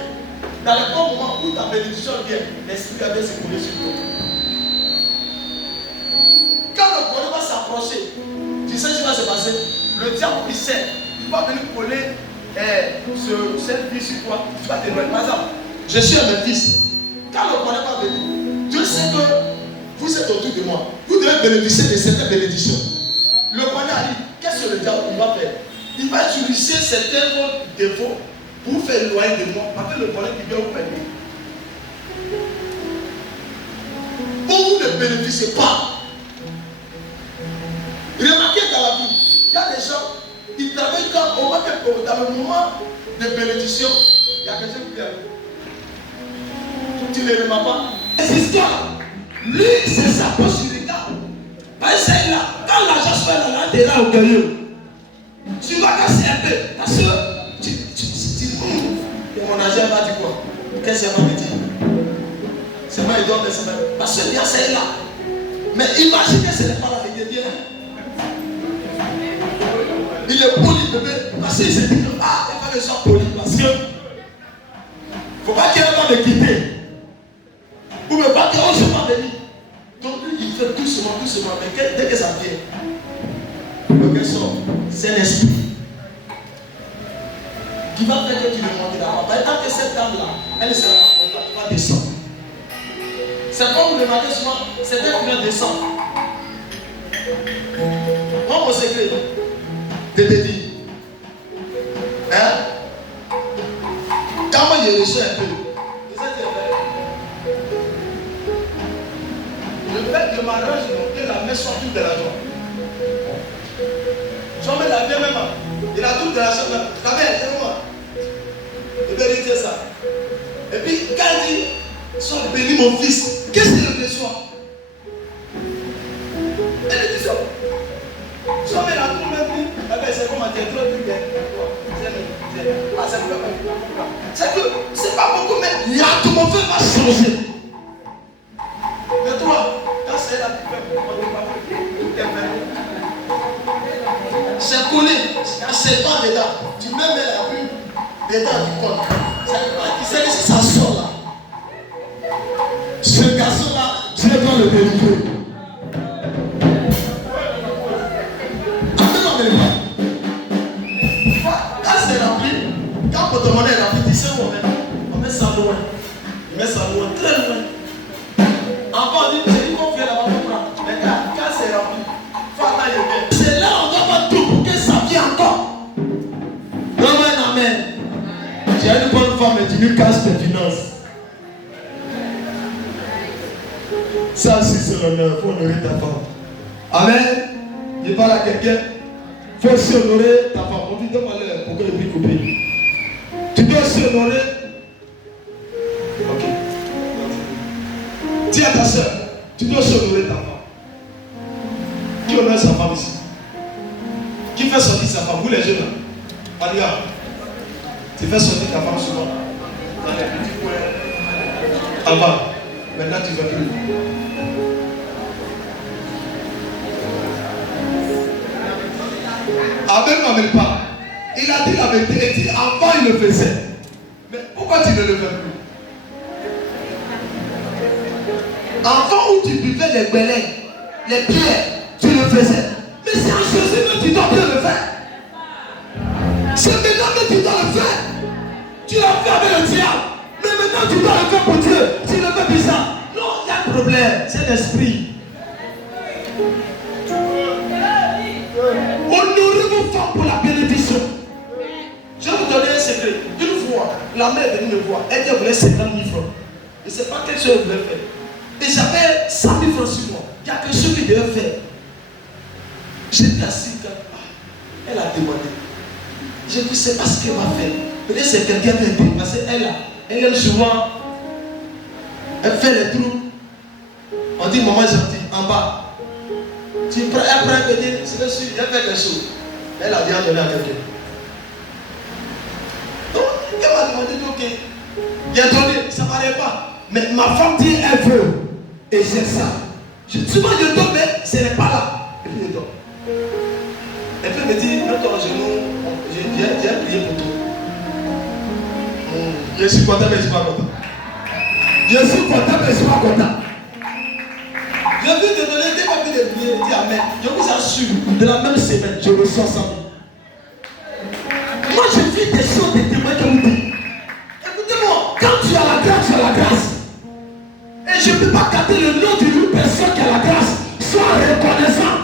Dans le bon moment où ta bénédiction vient, l'esprit va bien se coller sur toi. Quand le bonheur va s'approcher, tu sais ce qui va se passer. Le diable, il sait. Il va venir coller cette vie sur toi. Tu vas te noyer. Par exemple, je suis un fils. Quand le bonheur va venir, Dieu sait que vous êtes autour de moi. Vous devez bénéficier de certaines bénédictions. Le bonheur arrive. Qu'est-ce que le diable va faire? Il va utiliser certains défauts pour vous faire éloigner de moi. Parce que le bonheur qui vient vous faire. Vous ne bénéficiez pas. Remarquez dans la vie, il y a des gens, ils travaillent dans le moment de bénédiction, il y a quelqu'un qui arrive. Tu ne le remarques pas? Cette histoire, lui, c'est sa poche, il regarde. Parce que c'est là, quand l'argent se fait là, tu es là au cœur. Tu vas casser un peu, parce que et mon argent va dire quoi? Qu'est-ce que ça va me dire? C'est moi, il doit me faire. Parce que bien, c'est là. Mais imaginez, ce n'est pas là, il est bien. Il est poli, bébé, parce qu'il s'est dit que il faut que je sois poli, parce que il ne faut pas qu'il va me quitter. Ou me pas qu'il ne va venir. Donc lui, il fait doucement, mais dès que ça vient, le gars sort, c'est l'esprit qui va faire que tu ne montes là-bas. Tant que cette dame-là, elle ne sera pas contente, tu vas descendre. C'est comme vous le remarquez souvent, c'est elle qui vient descendre. Moi, mon secret, de te dire, quand moi je reçois un peu, le mariage, que la mère soit toute de l'argent. Son mère la vient même. Il a toute de l'argent. La mère, c'est moi. Il veut dire ça. Et puis, quand il dit, sois béni mon fils, qu'est-ce qu'il veut soit? Elle dit ça. Son mère a tout même dit, c'est comme un téléphone. C'est pas beaucoup, mais l'atmosphère va changer. Mais toi, quand c'est là, c'est connu, il y a 7 ans dedans, tu mets la vue dedans du compte. C'est ici, ça sort là. Ce garçon-là, Dieu doit le délivrer. Quand c'est rempli, quand votre monnaie est remplie, tu sais où on met ça loin. Il met ça loin, très loin. Avant, on dit, c'est une qu'on fait là-bas pour prendre. Mais quand c'est rempli, c'est là on doit faire tout pour que ça vienne encore. Amen, amen. Tu as une bonne femme et tu lui casses tes finances. Ça aussi c'est l'honneur, il faut honorer ta femme. Amen. Je parle à quelqu'un. Il faut aussi honorer ta femme. On dit donne-moi l'heure pour que le prix coupe. Tu dois aussi honorer. Ok. Dis à ta soeur, tu dois aussi honorer ta femme. Qui honore sa femme ici? Qui fait sortir sa femme? Vous les jeunes là. Regarde. Tu fais sortir ta femme souvent. Dans les petits coins. Avant. Maintenant tu ne veux plus. Amen, n'amène pas. Il a dit la vérité. Il dit avant il le faisait. Mais pourquoi tu ne le fais plus? Avant où tu buvais les belets, les pierres, tu le faisais. Mais c'est en Jésus que tu dois bien le faire. C'est maintenant que tu dois le faire. Tu l'as fait avec le diable. Mais maintenant tu dois le faire pour Dieu. Tu le fais bizarre. Non, il y a un problème. C'est l'esprit. Honorez vos femmes pour la bénédiction. Je vais vous donner un secret. Une fois, la mère est venue me voir. Elle dit qu'elle voulait 50 000 francs. Je ne sais pas quelle chose elle voulait faire. Et j'avais 100 000 francs sur moi. Il y a quelque chose qu'il devait faire. J'étais assis quand elle a demandé. Je ne sais pas ce qu'elle va faire. Peut-être c'est quelqu'un qui a été. Parce qu'elle aime souvent. Elle fait les trous. On dit maman gentille en bas. Tu prends, elle prend un petit, c'est le suivi, elle fait quelque chose. Elle a bien donné à quelqu'un. Donc, elle m'a demandé, ok, il a donné, ça ne m'arrête pas. Mais ma femme dit, elle veut. Et c'est ça. Souvent je donne, mais ce n'est pas là. Et puis je donne. Et puis elle me dit, mets-toi à genoux, j'ai prié pour toi. Je suis content, mais je ne suis pas content. Je suis content, mais je ne suis pas content. Je vais te donner des papiers de prier, dis amen. Je vous assure, de la même semaine, je reçois 100 000. Moi, je vis des choses, des témoins que vous dites. Écoutez-moi, quand tu as la grâce, tu as la grâce. Et je ne peux pas garder le nom d'une personne qui a la grâce. Sois reconnaissant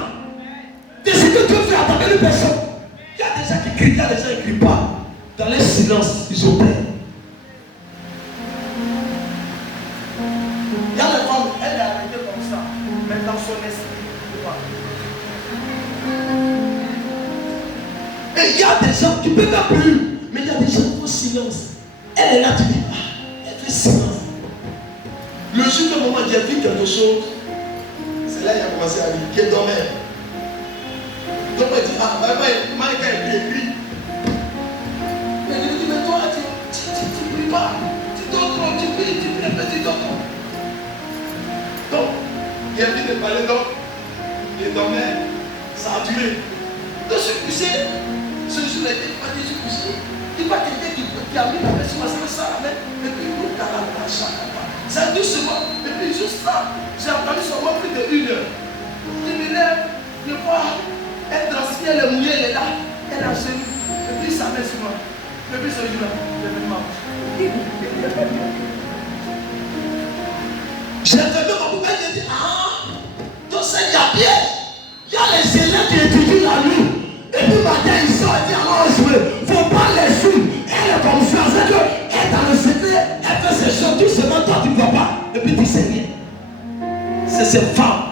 de ce que Dieu fait à travers une personne. Il y a des gens qui crient, il y a des gens qui ne crient pas. Dans le silence, ils opèrent. Il y a les femmes, elle est arrivée comme ça, mais dans son esprit. Et il y a des gens qui ne peuvent pas plus, mais il y a des gens qui font silence. Elle est là, tu dis, elle fait silence. Le jour que maman j'ai vu quelque chose, c'est là qu'il a commencé à dire, qu'elle dormait. Donc elle dit, maman, quand elle écrit. Mais elle dit, mais toi, tu ne pries pas. Tu dors trop, tu pries, tu dors trop. Donc, il a dit de parler donc, il dormait, ça a duré. Donc je suis couché, ce jour-là, il m'a dit, je suis couché. Il va quelqu'un qui a mis la personne, ça, et puis il a la chaque. Ça doucement, et puis juste ça, j'ai entendu seulement plus de 1 heure. Je me lève, je vois, elle transpire, elle est mouillée, elle est là, elle a genou, et puis ça met sur moi. Et puis ce jour-là, je vais m'en j'ai fermé ma bouche, j'ai dit, donc c'est il y a bien, il y a les élèves qui étudient la nuit. Et puis matin, ils sortent et disent, alors jouer, il ne faut pas les suivre. Elle est confiance, elle est dans le secret, elle fait ses choses, tout seulement toi tu ne vois pas. Et puis tu sais rien. C'est ces femmes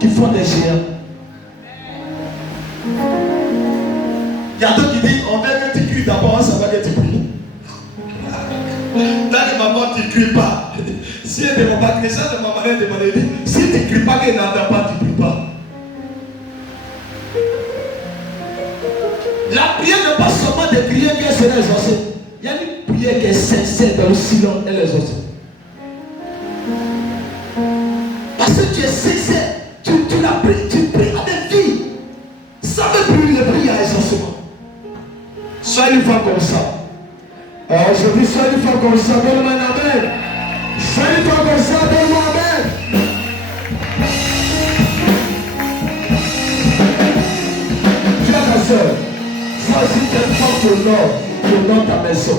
qui font des géants. Il y a d'autres qui disent, on veut que tu cries d'abord, ça va que tu pries. Là que maman tu ne cries pas. Si elle ne demande pas, les gens de maman elle demande, si tu ne cries pas, qu'elle n'entend pas, tu ne pries pas. La prière n'est pas seulement de prier qu'elle sera exaucée. Il y a une prière qui est sincère dans le silence, elle est exaucée. Parce que tu es sincère, tu la pries, tu pries avec vie. Ça veut plus le prier à exaucement. Soyez une femme comme ça. Je dis soyez une femme comme ça, donne-moi un amen. Soyez une femme comme ça, donne-moi un amen. Tu as ta soeur. Ça aussi, tu es une femme pour ta maison.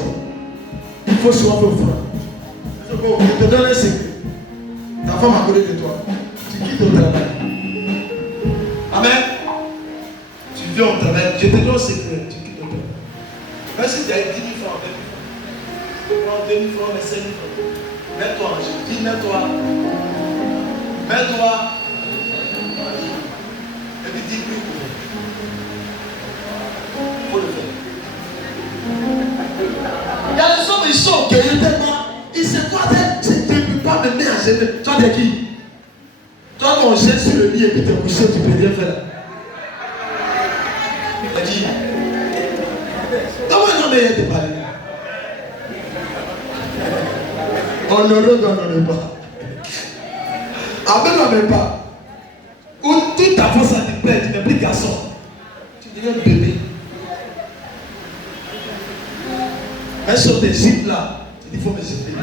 Il faut souvent faire frère. Je te donne un secret. Ta femme a connu de toi. Tu quittes au travail. Amen. Tu viens au travail. Je te donne un secret. Tu quittes au travail. Même si tu as 10 000 francs, 20 000 francs. Prends 2 000 francs, mais 5 000 francs. Mets-toi. Je dis mets-toi. Mets-toi. Et puis dis plus. Il faut le faire. Il y a des hommes, ils sont orgueilleux tellement. Ils se croient que je ne peux pas me mettre à genoux. Toi, t'es qui? Toi, quand on jette sur le lit et puis t'es couché, tu peux rien faire. T'es qui? Comment on est de parler? On ne redonne pas. Amen, même pas. Ou toute ta force à te plaire, tu n'es plus garçon. Tu deviens bébé. Mais sur des zips là, il faut me zipper.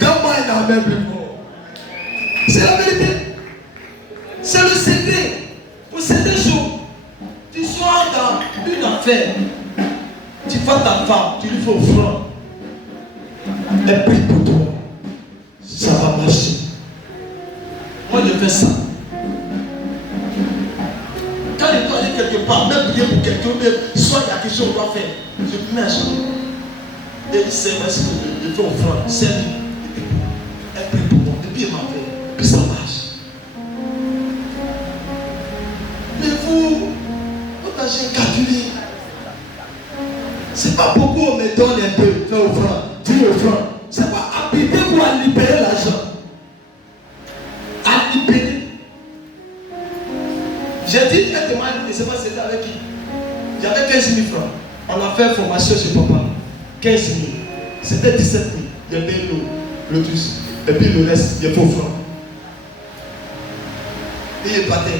Donne-moi un amen plus fort. C'est la vérité. C'est le secret. Pour certains jours, tu sois dans une affaire. Tu vois ta femme, tu lui fais offrande. Elle prie pour toi. Ça va marcher. Moi je fais ça. Quand je dois aller quelque part, même prier pour quelqu'un, même soit il y a quelque chose qu'on doit faire, je me mets à genoux. Et il sait parce que je fais offrande. C'est lui. Elle prie pour moi. Et puis elle m'appelle. Puis ça marche. Mais vous avez calculé. C'est pas beaucoup, on me donne un peu, fais offrande, dis offrande. C'est pas habiter pour libérer l'argent. À libérer. J'ai dit, elle demande, et c'est pas c'était avec qui? J'avais 15 000 francs. On a fait formation chez papa. 15 000. C'était 17 000. Il y avait le lotus. Et puis le reste, il y a faux francs. Et il partait.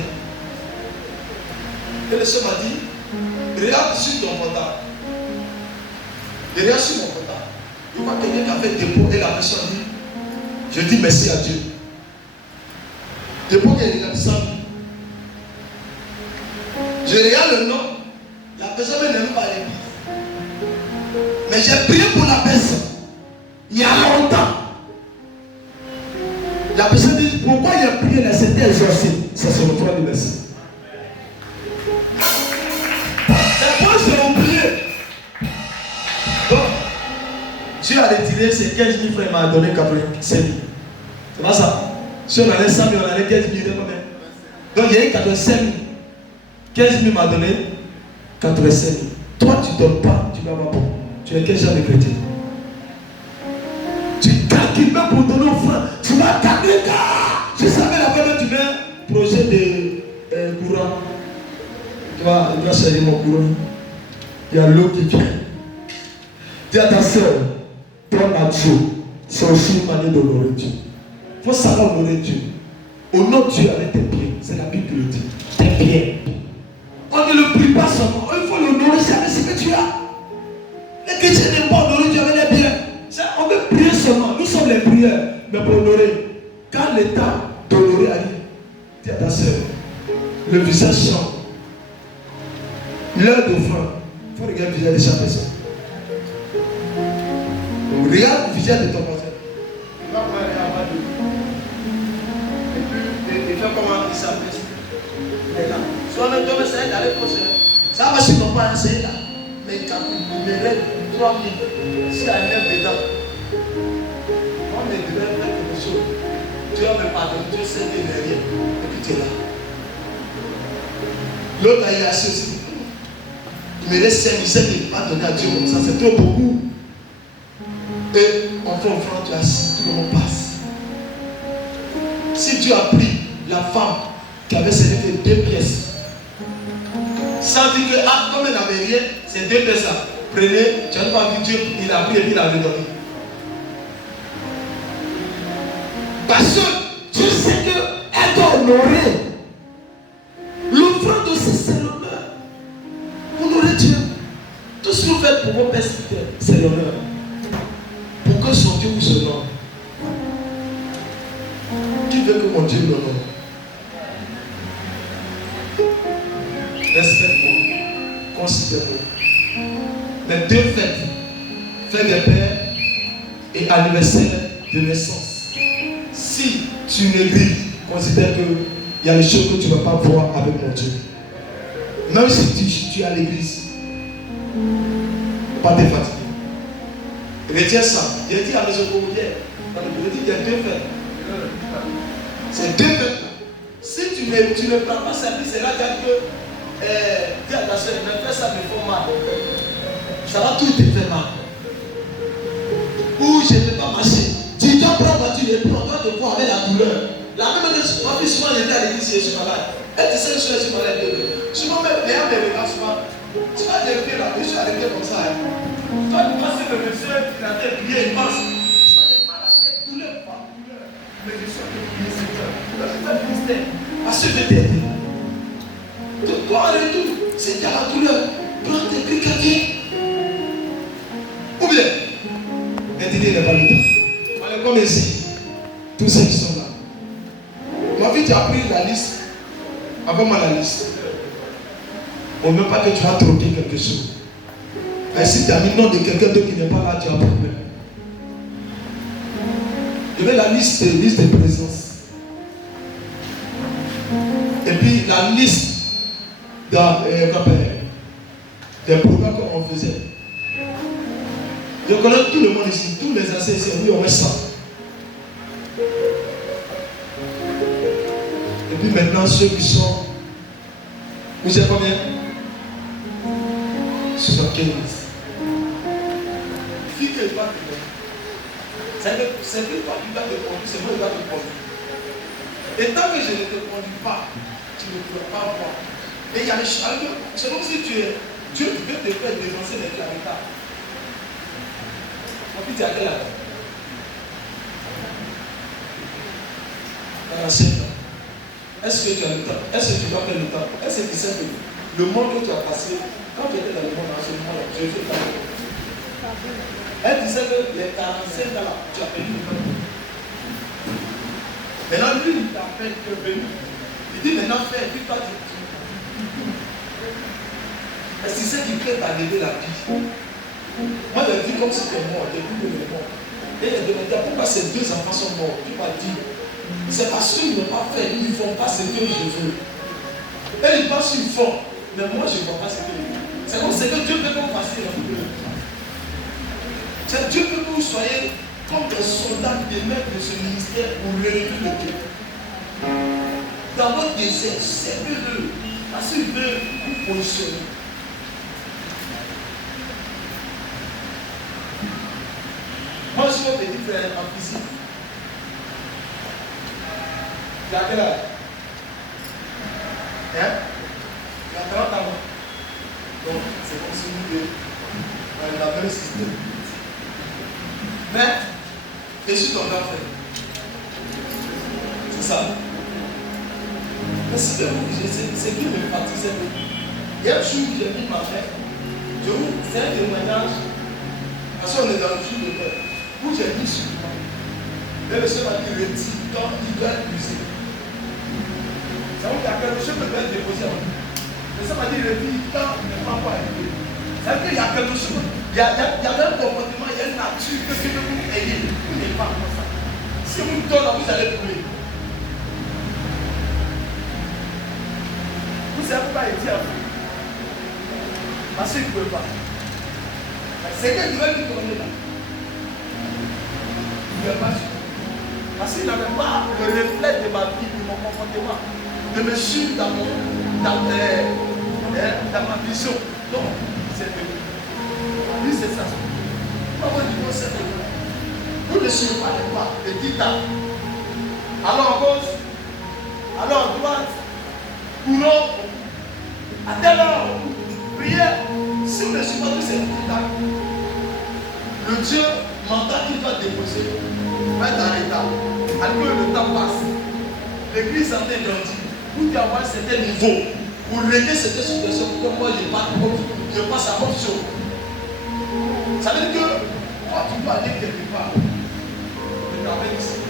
Et le soeur m'a dit, regarde sur ton portable. Il regarde sur mon portable. Il voit quelqu'un qui a fait dépôt et la personne dit, je dis merci à Dieu. Dépôt qui est 100 000. Je regarde le nom, la personne ne m'aime pas l'église. Mais j'ai prié pour la personne. Il y a longtemps. La personne dit, pourquoi il a prié là, c'était exaucé. Ça se retrouve du merci. Et moi j'ai oublié. Donc, Dieu a retiré ces 15 000 francs, il m'a donné 85 000. C'est pas ça. Si on allait 100 000, on allait 15 000 quand même. Donc il y a eu 85 000. 15 000 m'a donné 85 000. Toi, tu ne donnes pas, tu vas pas bon. Tu es quel genre de chrétien? Tu calcules même pour donner aux frères. Tu vas calculer. Je savais la fois que tu mets un projet de courant. Tu vas changer mon courant. Il y a l'eau qui vient. Dis à ta soeur, donne à Dieu. C'est aussi une manière d'honorer Dieu. Il faut savoir honorer Dieu. Honore Dieu avec tes pieds. C'est la Bible qui le dit. Tes pieds. On ne le prie pas seulement. Il faut l'honorer avec ce que tu as. Les chrétiens n'aiment pas honorer Dieu avec les biens. On veut prier seulement. Nous sommes les prières. Mais pour honorer, quand l'état d'honorer arrive, dis à ta soeur, le visage change. L'heure d'offrande. Il faut regarder le visage de chaque personne. Donc, regarde le visage de ton voisin. Il va prendre un bas de et puis, faire comment il s'appelle. Il est là. Soit même toi, c'est d'aller prochain. Ça va si ton père c'est là. Mais quand il me lève 3 000, si elle lève dedans, on me devait faire Dieu va me pardonner, Dieu sait qu'il n'est rien. Et puis tu es là. L'autre là, il est assis aussi. Il me laisse 5 000, il sait qu'il ne va pas donner à Dieu comme ça, c'est trop beaucoup. Et on fait offrande, tu es assis, tout le monde passe. Si Dieu a pris la femme qui avait servi que 2 pièces, sans dire que, ah, comme elle n'avait rien, c'est 2 pièces là. Prenez, tu n'as pas vu Dieu, il a pris et puis il a redonné. Parce que Dieu sait qu'elle doit honorer. L'offrande aussi, c'est l'honneur. Honorer Dieu. Tout ce que vous faites pour vos pères, c'est l'honneur. Pour que son Dieu vous honore. Qui veut que mon Dieu l'honore? Respecte-moi. Considère-moi. Les 2 fêtes, fête des pères et anniversaire de naissance. Si tu négliges, considère qu'il y a des choses que tu ne vas pas voir avec mon Dieu. Même si tu es à l'église, pas te fatiguer. Retiens ça. J'ai dit à mes hommes hier, il y a 2 fêtes. C'est 2 fêtes. Si tu ne prends pas service, c'est là que dis à ta soeur, ne fais ça me fait mal. Ça va tout te faire mal. Ou je ne peux pas marcher. Tu dois prendre la voiture et prendre, te voir avec la douleur. La même chose, ma fille, souvent, j'étais à l'église, je suis malade. Elle te sait que je suis malade. Souvent, même, les gens me regardent souvent. Tu vas arriver là, je suis arrivé comme ça. Toi, tu passes le monsieur, il a fait prier, il passe. Souvent, j'ai mal à la tête, douleur, pas douleur. Mais je suis en train de prier, Seigneur. Je fais le ministère. À ce que je t'ai dit. De toi, en retour, c'est déjà la douleur. Prends tes pieds quelqu'un. Ou bien, l'intérêt n'est pas le temps. Allez, comme ici, tous ceux qui sont là. Ma fille, tu as pris la liste. Avant-moi la liste. On ne veut pas que tu vas troquer quelque chose. Mais si tu as mis le nom de quelqu'un d'autre qui n'est pas là, tu as un problème. Je veux la liste de présence. Et puis la liste des programmes qu'on faisait. Je connais tout le monde ici, tous les anciens ici, oui, on met ça. Et puis maintenant, ceux qui sont. Vous savez combien? 75. Qui que il va te donner? C'est que toi qui vas te conduire, c'est moi qui va te conduire. Et tant que je ne te conduis pas, tu ne pourras pas voir. Et il y a les choses. C'est comme si tu es. Dieu veut te faire dénoncer les claritas. Mon fils, tu as quel âge? 45 ans. Est-ce que tu as le temps? Est-ce que tu dois faire le temps? Est-ce que tu sais que le monde que tu as passé, quand tu étais dans le monde enseignement, Jésus t'a fait. Elle disait que les 45 ans là, tu as perdu le temps. Maintenant, lui, il t'a fait que venir. Il dit maintenant fais, puis toi tu. Est-ce que c'est qu'il peut t'enlever la vie? Moi, je dis comme c'était mort, j'ai vu que le mort. Et il a demandé pourquoi ces 2 enfants sont morts. Tu m'as dit, c'est parce qu'ils n'ont pas fait, ils ne font pas ce que je veux. Et ils pensent qu'ils font, mais moi je ne vois pas ce que je veux. C'est comme ce que Dieu veut que vous fassiez dans le monde. C'est Dieu veut que vous soyez comme des soldats d'honneur de ce ministère pour relever le Dieu. Dans votre désert, servez-le. Parce qu'il veut vous positionner. Moi, je suis mon petit frère en physique. Tu as quel âge? Hein? Tu as 30 ans. Donc, c'est comme si nous deux, on a le même système. Mais, je suis ton grand frère. C'est ça. Mais c'est qui me baptisait. Il y a un jour où j'ai mis ma main. C'est un témoignage. Parce qu'on est dans le jour de peur. Où j'ai mis sur moi. Et le Seigneur m'a dit, retire, quand il doit être usé. Ça veut dire qu'il y a quelque chose que je vais déposer en lui. Le Seigneur m'a dit, retire, quand il n'est pas encore arrivé. Ça veut dire qu'il y a quelque chose. Il y a un comportement, il y a une nature que Dieu veut que vous ayez. Vous n'êtes pas comme ça. Si vous donnez, vous allez trouver. Vous savez pourquoi il dit à vous? Parce qu'il ne peut pas. C'est que Dieu veut lui donner là. Il ne veut pas. Parce qu'il n'avait pas le reflet de ma vie, de mon comportement, de me suivre dans ma vision. Donc, c'est venu. Lui, c'est ça. Comment dit-on c'est venu? Vous ne suivez pas les pas de 10 ans. Alors, gauche, alors, droite, boulot, à telle heure, prière. Si vous ne suivez pas tous ces 10 ans, le Dieu mental qu'il va déposer va être en état. Alors que le temps passe, l'église en est grandie. Pour y avoir un certain niveau, pour régler cette situation, comme moi je passe à autre chose. Ça veut dire que toi tu dois aller quelque part. Je t'amène ici.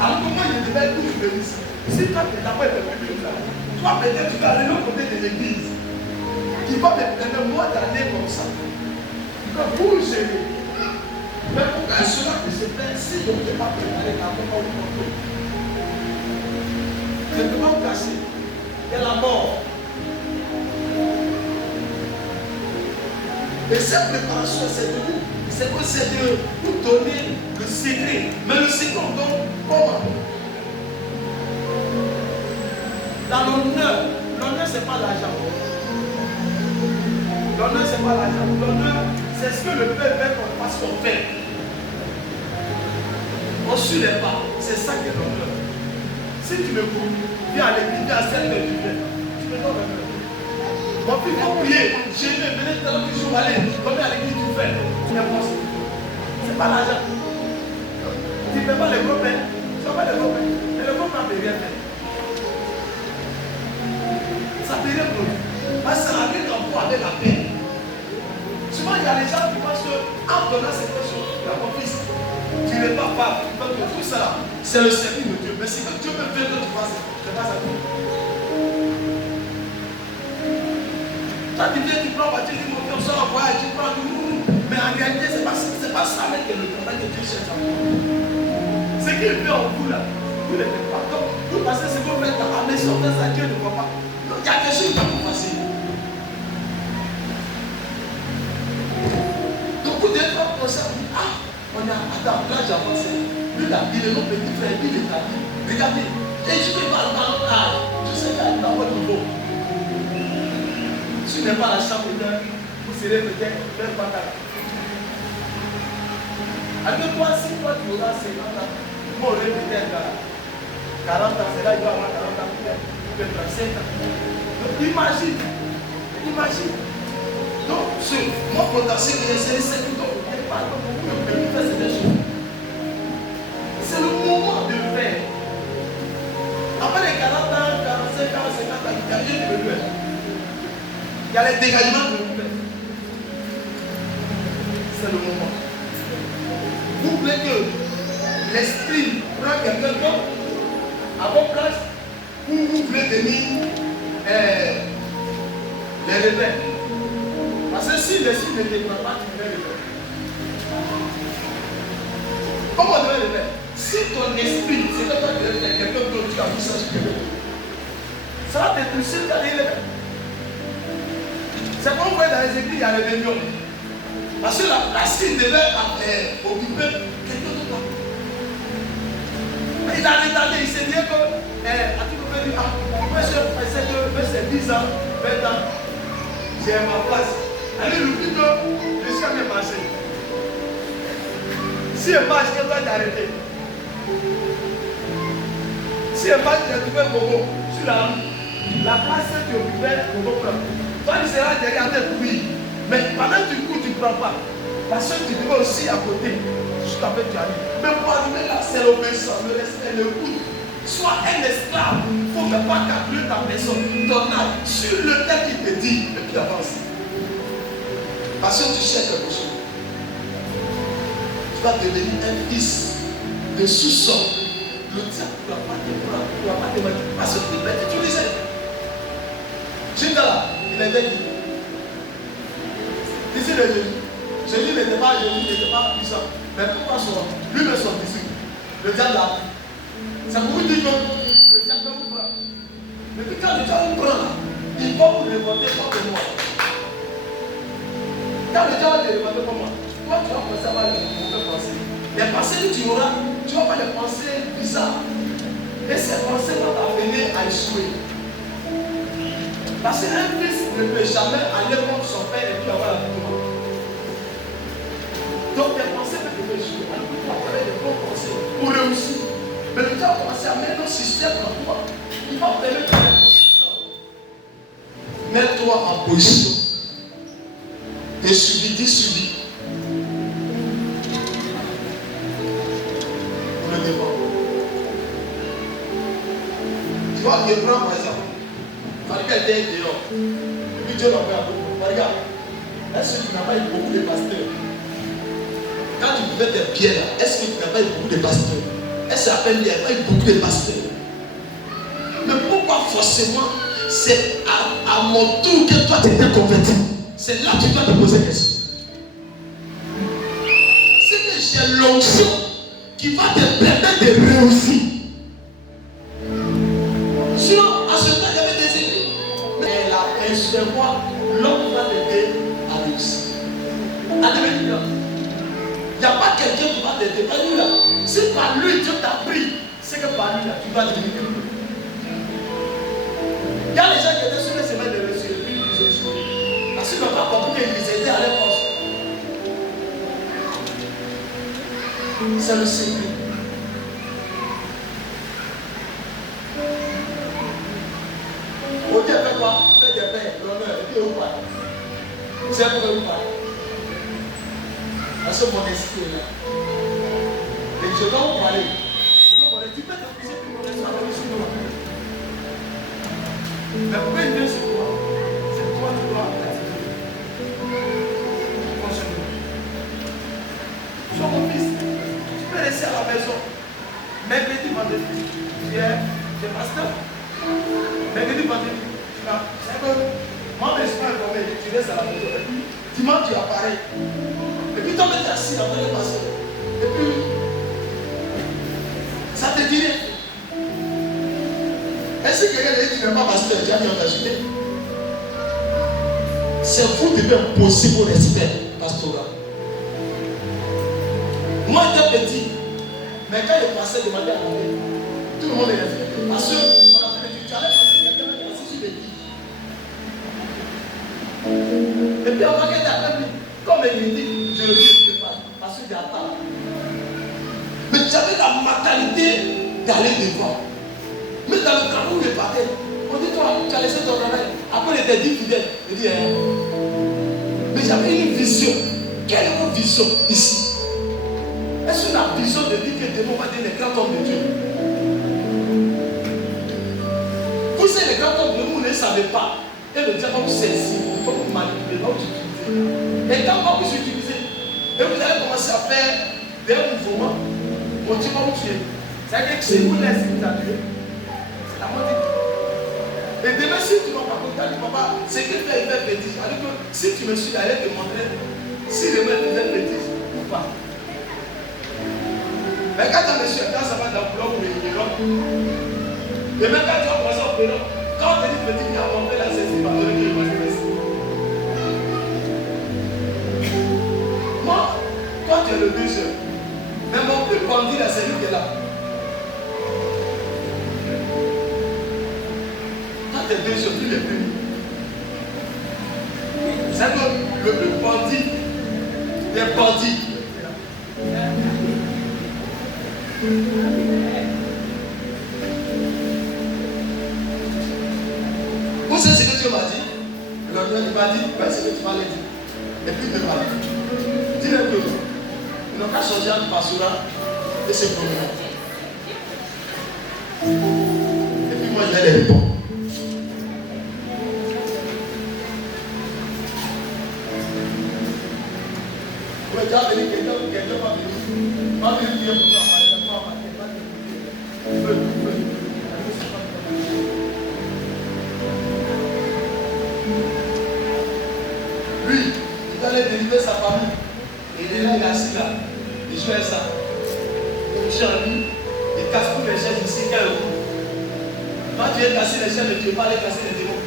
Alors que moi je devais tout venir ici. Si toi tu n'as pas été venu là, toi peut-être tu vas aller de l'autre côté de l'église. Qui va me permettre moi d'aller comme ça. Donc vous gérer. Mais pourquoi cela peut se faire si on ne peut pas préparer la mort au monde? Je ne peux pas vous cacher. Il y a la mort. Et cette préparation, c'est de vous. C'est de vous donner le secret. Mais le secret, on donne comment? Dans l'honneur. L'honneur, ce n'est pas l'argent. L'honneur, ce n'est pas l'argent. L'honneur, c'est ce que le peuple veut qu'on fasse qu'on fait. On suit les pas. C'est ça qui est l'honneur. Si tu me cours, viens à l'église, viens à celle que tu viens. Tu me donnes l'honneur. Mon fils, il faut prier. J'ai vu, venez tout à l'heure, toujours aller. Combien à l'église tu fais? Tu n'es pas. C'est pas l'argent. Tu ne fais pas les gros pères. Tu ne fais pas les gros pères. Et le gros père ne peut rien faire. Ça peut rien pour lui. Parce que ça arrive en toi avec la paix. Souvent, il y a des gens qui pensent qu'en donnant cette chose, il y a mon fils. Tu n'es pas papa. Tout ça, c'est le service de Dieu. Mais si Dieu me fait que tu fasses, c'est pas ça. Toi, tu viens, tu prends, tu dis, mon Dieu, on sort en voyage, tu prends tout. Mais en réalité, c'est pas ça avec le travail que Dieu cherche à faire. Ce qu'il fait en vous là, vous ne le faites pas. Donc, vous passez ce que vous faites dans la maison, ça Dieu ne voit pas. Donc, il y a quelque chose qui va vous passer. Donc, vous devez pas penser à vous, ah, on a, attends, là j'ai avancé. Lui là, il est mon petit frère, il est à lui. Regardez, et je ne parle pas notre âge. Je sais qu'il y a dans votre niveau. Si tu n'es pas la chambre d'un, vous serez peut-être même pas là. Avec toi, si toi tu auras 50 ans, moi j'aurai peut-être 40 ans, c'est là il doit avoir 40 ans, peut-être 35 ans. Donc imagine. Donc mon potentiel c'est les 5 ans. C'est le moment de le faire. Après les 40 ans, 45 ans, 50 ans, il y a rien de le faire. Il y a les dégagements de le faire. C'est le moment. Vous voulez que l'esprit prenne quelqu'un d'autre à votre place ou vous voulez devenir les rebelles? Parce que si l'esprit ne déclare pas, tu devais le faire. Comment on devait le faire? Si ton esprit, c'est comme ça que quelqu'un d'autre, tu as vu ça sur le vélo. Ça va te pousser d'aller le faire. C'est comme vous voyez dans les églises, il y a les réunions. Parce que la Chine devait occuper quelqu'un d'autre. Il a retardé, il s'est dit que, à tout le monde dit, c'est 10 ans, 20 ans, j'ai ma place. Allez, le plus tôt, je suis jamais passé. Si elle marche, elle va t'arrêter. Si elle marche, tu vas trouver Bobo sur la place que tu occupais, Bobo prend. Toi, tu seras derrière tes couilles. Mais pendant que tu cours, tu ne prends pas. Parce que tu dois aussi à côté. Jusqu'à ce que tu arrives. Mais pour arriver là, c'est l'obéissance, le respect, le goût. Sois un esclave. Il ne faut pas calculer ta personne, ton âge, sur lequel il te dit, et puis avance. Parce que tu cherches quelque chose. Tu vas devenir un fils de sous-sol. Le diable ne pourra pas te prendre, ne pourra pas te mettre. Parce que tu peux t'utiliser. Jindala, il est venu. Ici le Jésus. Jésus n'était pas puissant. Mais pourquoi lui et son disciple? Le diable l'a pris. C'est pour vous dire que le diable vous prend. Mais puis quand le diable vous prend, il va vous demander pas de moi. Quand le diable te demande pas moi, toi tu vas penser avoir les mauvais pensées. Les pensées que tu auras, tu ne vas pas les penser bizarres. Et ces pensées vont t'amener à échouer. Parce qu'un fils ne peut jamais aller contre son père et puis avoir la victoire. Donc tes pensées peuvent échouer. Alors tu vas faire des bonnes pensées pour réussir. Mais tu vas commencer à mettre un système en toi. Il va permettre de réussir. Mets-toi en position. Et suivi, dis suivi. Pour le devant. Tu vois, il prend par exemple. Fariga était dehors. Et puis Dieu l'a fait à beaucoup. Fariga, est-ce que tu n'as pas eu beaucoup de pasteurs? Quand tu fais tes pieds là, est-ce que tu n'as pas eu beaucoup de pasteurs? Est-ce que il n'y a pas eu beaucoup de pasteurs? Mais pourquoi forcément c'est à mon tour que toi tu t'es converti? C'est là que tu dois te poser la question. C'est que j'ai l'onction qui va te permettre de réussir. Sinon, à ce temps, il y avait des ennemis. Mais la moi, l'homme va t'aider à réussir. À devenir l'homme. Il n'y a pas quelqu'un qui va t'aider. Pas lui là. Si par lui Dieu t'a pris, c'est que par lui là, tu vas devenir quelqu'un. Il y a les gens qui étaient sur les semaines de réussir et puis ils ont échoué. Parce qu'ils n'ont pas compris qu'ils étaient à leur poste. C'est le secret. Au Dieu fait quoi? Fait des paix, l'honneur, et puis où pas? C'est pour où pas? Parce que mon esprit est là. Et je dois vous parler. Tu peux te pousser pour mon esprit à réussir. Mais pourquoi il vient sur toi? C'est toi qui dois pratiquer. Concentre-toi. Sois mon fils. Tu peux rester à la maison. Mercredi, vendredi, tu es pasteur. Mercredi, vendredi, tu vas. C'est que moi, je suis pas informé. Tu restes à la maison. Et puis, dimanche, tu apparais. Et puis, toi, tu es assis après le pasteur. Et puis, ça te dirait. Est-ce que quelqu'un dit que tu n'es pas pasteur, tu as mis en agité? C'est vous qui devez imposer vos respect pastoral. Moi, j'étais petit, mais quand il passait de demander à la vie, tout le monde est respecté. Parce qu'on a fait des tu allais passer quelqu'un qui est assis sur les lits. Et puis, avant qu'elle t'appelle, comme il dit, je ne le pas, parce que j'attends. Mais tu avais la mentalité d'aller devant. Mais dans le cas où il est parti, on dit toi, tu as laissé ton travail. Après, il était dit fidèle. Il dit, mais j'avais une vision. Quelle est votre vision ici? Est-ce que la vision de dire que demain on va dire les grands hommes de Dieu? Vous savez, les grands hommes de Dieu, vous ne le savez pas. Et le diable va vous saisir, va vous manipuler, va vous utiliser. Et quand on va vous utiliser, et vous allez commencer à faire des mouvements, on dit va vous tuer. C'est-à-dire que si vous laissez vous tuer, c'est la mort. Et demain, si tu n'as pas compté, papa, c'est qu'il fait une bêtise. Alors que si tu me suis allé te montrer si le maître faisait une bêtise ou pas. Mais quand tu as reçu, quand ça va dans le bloc ou le bloc, et même quand tu vas commencer au bloc, quand on te dit petit, tu as montré la saisie, tu vas donner que je vais te laisser. Moi, toi tu es le deuxième. Mais mon plus bandit là, c'est lui qui est là. Toi tu es deuxième, lui le plus. C'est que le plus bandit des bandits. Vous savez ce que Dieu m'a dit? Il m'a dit, ben, c'est ce que tu m'as dit. Et puis il me m'a dit. Dis-le que ils n'ont qu'à changer un pastorat et se promener. Et puis moi je vais les répondre. Vous avez déjà venu, quelqu'un va venir. Va venir dire pour toi. Lui, il allait délivrer sa famille. Et il est là, il est assis là. Il joue ça. Il touche en lui. Il casse tous les chaises ici. Quand tu viens casser les chaises, tu ne veux pas aller casser les démons.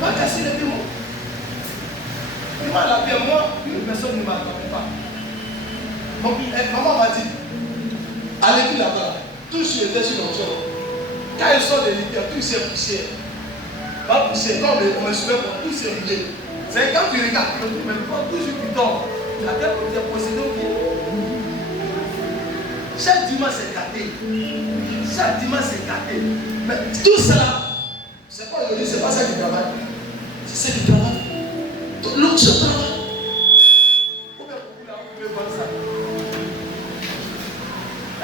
Va casser les démons. Il m'a appelé moi, une personne ne m'attendait pas. Maman m'a dit, allez-y là-bas, tout était sur le sol. Quand ils sont des lumières, tout s'est poussé. Pas poussé, comme on me souvient, tout s'est mouillé. C'est quand tu regardes, même pas toujours tu dors. La tête pour te posséder au pied. Chaque dimanche c'est gâté. Chaque dimanche c'est gâté. Mais tout cela, c'est pas aujourd'hui, c'est pas ça qui travaille. C'est ça qui travaille. L'autre se travaille. Combien de là, vous pouvez voir ça?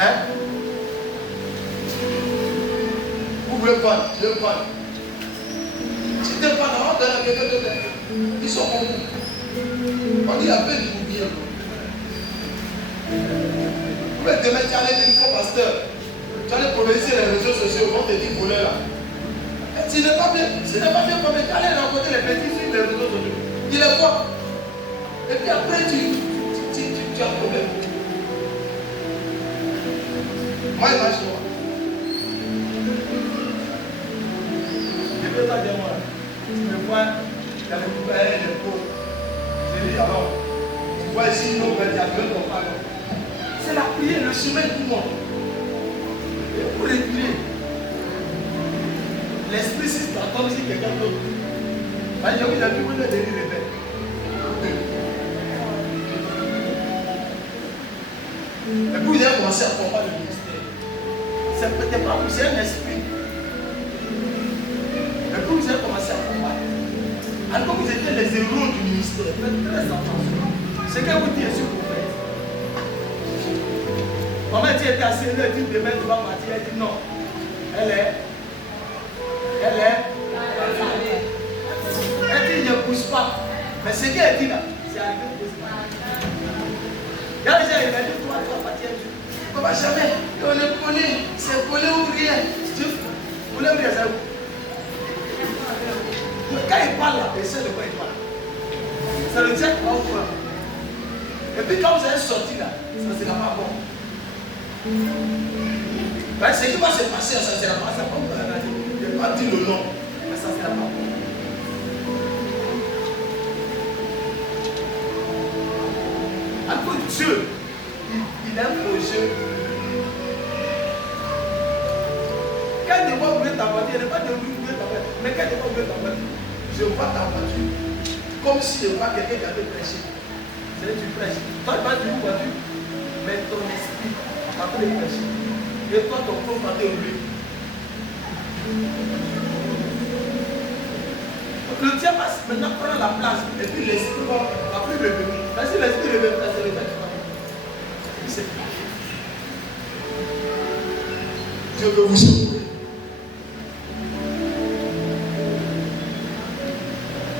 Hein? Vous pouvez voir, je vais voir. Si tu n'es pas là, on donne à quelqu'un d'autre. Ils sont comme vous. On dit la peine d'oublier. Vous pouvez demain, tu allais dire une fois, pasteur. Tu allais progresser les réseaux sociaux, on te dit voleur là. Ce n'est pas bien, ce n'est pas bien pour tu allais rencontrer les petits sur les réseaux sociaux. Tu les vois. Et puis après, tu as un problème. Moi, imagine-moi. Je peux pas dire moi. Tu me vois, il y a les poubelles, les pots. Je dis alors, tu vois ici, non, il y a deux ton pardon. C'est la prière, le chemin pour moi. Et pour réguler. L'esprit, c'est comme si quelqu'un d'autre. Je vous ai vu, vous êtes des rebelles. Et puis vous avez commencé à combattre le ministère. C'est peut-être pas vous, c'est un esprit. Et puis vous avez commencé à combattre. Alors que vous étiez les héros du ministère, faites très attention. Ce que vous dites sur vous faites. Maman dit était assez, elle dit demain tu vas partir, elle dit non. Elle dit ne pousse pas. Mais ce qu'elle dit là, c'est arrivé de pousser. Il y a déjà il a dit toi tu vas partir. On ne va jamais. On est collé. C'est collé ou rien. Vous voulez dire ça? Quand il parle là, il sait de quoi il parle. Ça le tient au courant. Et puis quand vous allez sortir là, ça ne sera pas bon. Ben, ce qui va se passer, ça ne sera pas ça. Je ne vais pas dire le nom, mais ça ne sera pas bon. Alors Dieu, il a un projet. Quand il va ouvrir ta voiture, il n'est pas de ouvrir ta voiture. Mais quand il va ouvrir ta voiture, je vois ta voiture comme si je vois quelqu'un qui avait prêché. C'est tu prêches. Toi, tu vas d'une voiture, mais ton esprit va te prêcher. Et toi, ton corps va te rouler. Le diable va maintenant prendre la place. Et puis l'esprit va plus revenir. Parce que l'esprit revient, c'est le fait qui va revenir. C'est parfait. Dieu veut vous sauver.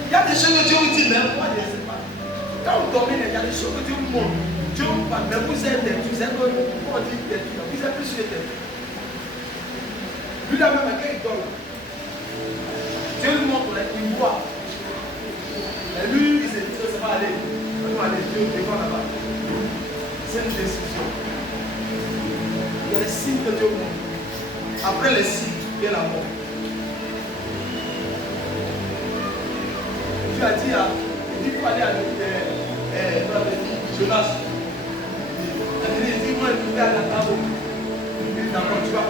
Il y a des choses que Dieu vous dit, mais moi je ne sais pas. Quand vous dormez, il y a des choses que Dieu vous montre. Dieu vous parle, mais vous êtes des vous êtes on dit des vous êtes plus sur des lui là même quand il dort là, Dieu lui montre, il voit. Et lui, il se dit, ça va aller. On va aller, Dieu devant là-bas. C'est une décision. Il y a les signes que Dieu montre. Après les signes, il y a la mort. Tu as dit, il faut aller à Jonas. Il dit, moi, je vais aller à la table. D'accord, tu vas.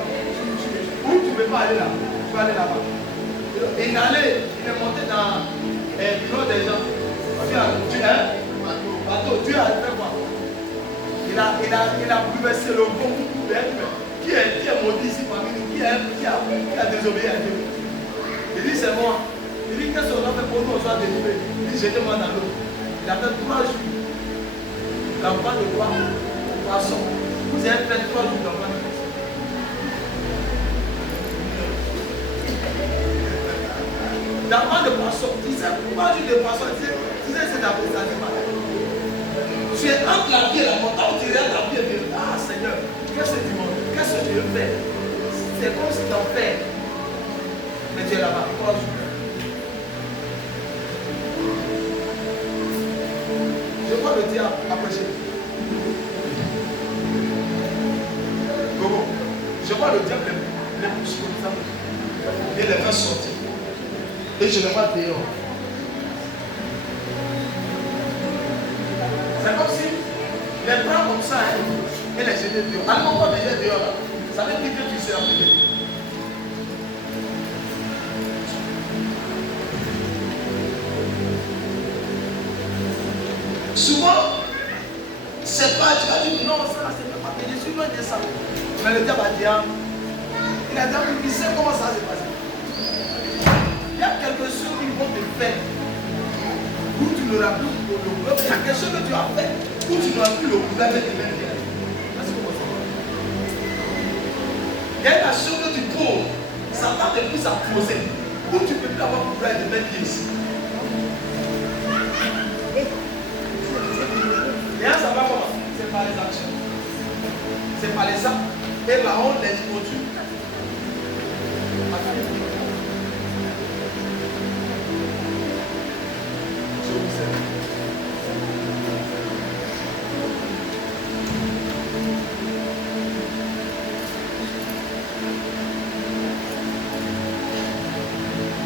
Où tu ne peux pas aller là? Tu vas aller là-bas. Il est allé, il est monté dans le bureau des gens. Bateau, Dieu a fait quoi? Il a bouleversé le bon qui est maudit ici parmi nous, qui a désobéi à Dieu. Il dit, c'est moi. Il dit, qu'est-ce qu'on a fait pour nous, on soit délivrés? Il dit, jetez-moi dans l'eau. Il a fait 3 jours. L'enfant de quoi? Poisson. Vous avez fait 3 jours d'enfant de poisson. D'enfant de poisson. Tu sais, 3 jours de poisson, tu sais, c'est d'apostasie. Tu es entre la vie et la mort. Quand tu regardes la vie et tu dis, ah Seigneur, qu'est-ce que tu montres? Qu'est-ce que tu veux faire? C'est comme si tu en fais. Mais tu es là-bas, 3 jours. Je vois le diable approcher. Je vois le diable les pousser comme ça. Et les faire sortir. Et je les vois dehors. C'est comme si Les prends comme ça, hein, et les jeter dehors. Alors, quand les jeter dehors, là, ça veut dire que tu seras appelé. Souvent, c'est pas, tu vas dire non, ça c'est pas péché, je suis loin de ça. Mais le diable va dire, il a dit, il sait comment ça s'est passé. Il y a quelque chose qu'ils vont te faire où tu n'auras plus le problème. Il y a quelque chose que tu as fait où tu n'auras plus le problème de te mettre. Il y a une chose que tu poses, ça va te plus à poser, où tu ne peux plus avoir le problème de mettre ici. Et là, ça va comment? C'est par les actions. C'est par les actes. Et la honte les continue. Je vous salue.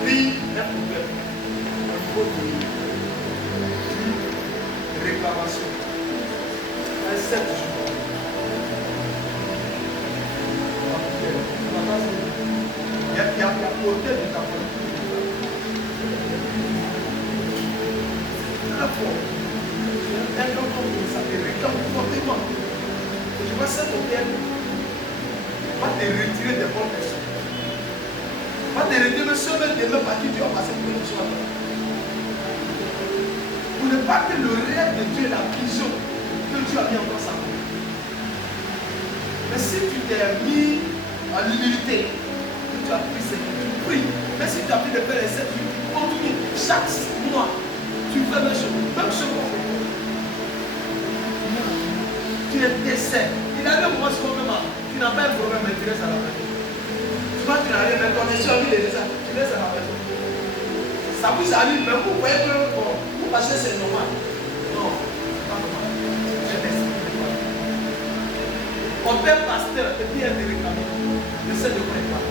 Oui, un problème. Un niveau de réclamation. Un 7 jours. Il y a côté de ta politique. Un homme comme ça te réclame fortement. Je vois cet hôtel va te retirer des bonnes personnes. Va te retirer le sommet de demain par qui tu vas passer pour une soirée. Pour ne pas que le rêve de Dieu, la prison que Dieu a mis en place. Mais si tu t'es mis en humilité, tu as pris ce que tu pries. Mais si tu as pris de faire les 7 jours, tu continues. Chaque mois, tu fais même ce qu'on fait. Tu essaies. Il a le moment sur le moment. Tu n'as pas un problème, mais tu restes à la maison. Toi, tu n'as rien, mais ton espoir, il est déjà. Tu restes à la maison. Ça vous arrive, mais vous voyez que vous passez, c'est normal. Non, c'est pas normal. On fait pasteur et puis il y a des réclamés. Je sais de quoi il parle.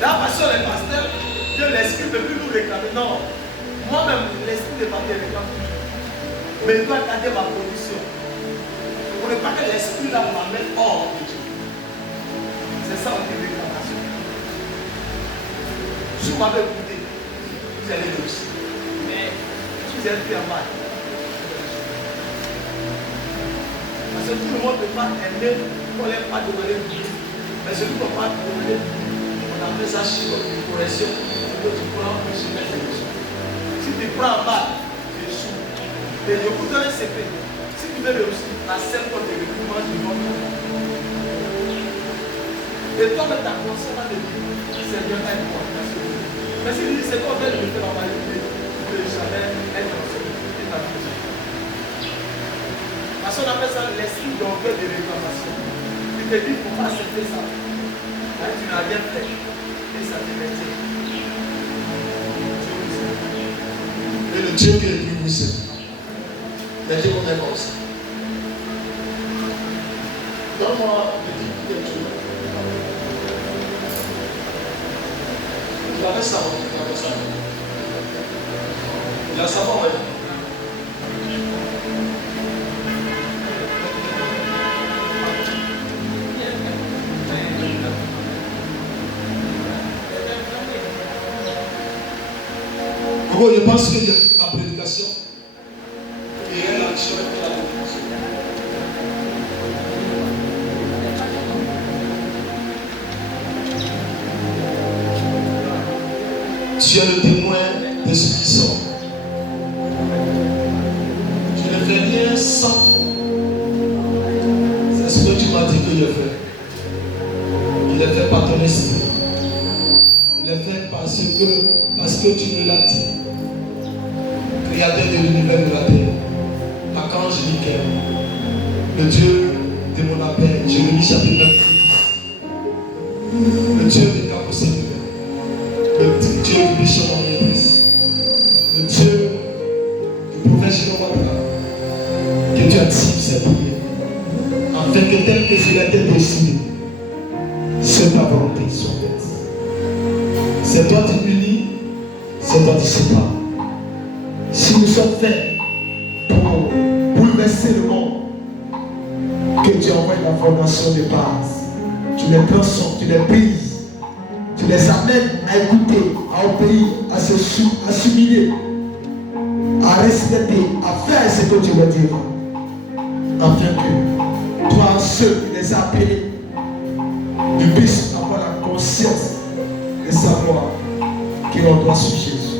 Là, parce que les pasteurs, que l'esprit ne peut plus nous réclamer. Non. Moi-même, l'esprit de parler réclame toujours. Mais il doit garder ma position. Pour ne pas que l'esprit là m'amène hors de Dieu. C'est ça on dit réclamation. Si vous m'avez écouté, vous allez réussir. Mais si vous êtes pris en mal, parce que tout le monde ne peut pas aimer, on n'aime pas demander de Dieu. Mais celui qui ne peut pas demander, on appelle ça une correction. Que tu prends pour se mettre les choses. Si tu prends mal, tu échoues. Et je vous donne un secret. Si tu veux réussir, la seule fois de recrutement du monde. Et toi, mais ta conscience va te dire, Seigneur, aide-moi. Mais si tu dis, c'est quoi, je vais faire la maladie, tu ne peux jamais être dans ce monde. Parce qu'on appelle ça l'esprit d'orgueil de réclamation. Tu te dis, pour pas accepter ça. Là, tu n'as rien fait. Et ça te retient. Et le Dieu qui est plus puissant. Il a dit qu'on est comme ça. Donne-moi le type de Dieu. Il avait ça, il avait ça. Il a sa forme. Bon, je pense qu'il y a la prédication et l'action de la prédication. Tu es le témoin de ce qui sort. Tu ne fais rien sans fond. C'est ce que tu m'as dit que je fais. Il est fait par ton esprit. Il est fait parce que tu me l'as dit. Créateur de l'univers de la terre, l'archange Michael, le Dieu de mon appel, Jérémie chapitre 26, le Dieu de Capossé, le Dieu du bishop en maîtrise, le Dieu du prophète Jérémie, que tu actives ces prières, afin que tel que je l'ai décidé, c'est ta volonté soit faite. C'est toi qui unis, c'est toi qui sépares. Si nous sommes faits pour bouleverser le monde, tu envoies l'information de base. Tu les transformes, tu les brises. Tu les amènes à écouter, à obéir, à s'humilier, à respecter, à faire ce que tu leur diras. Afin que toi, ceux qui les appellent, tu puisses avoir la conscience de savoir qu'on doit suivre Jésus.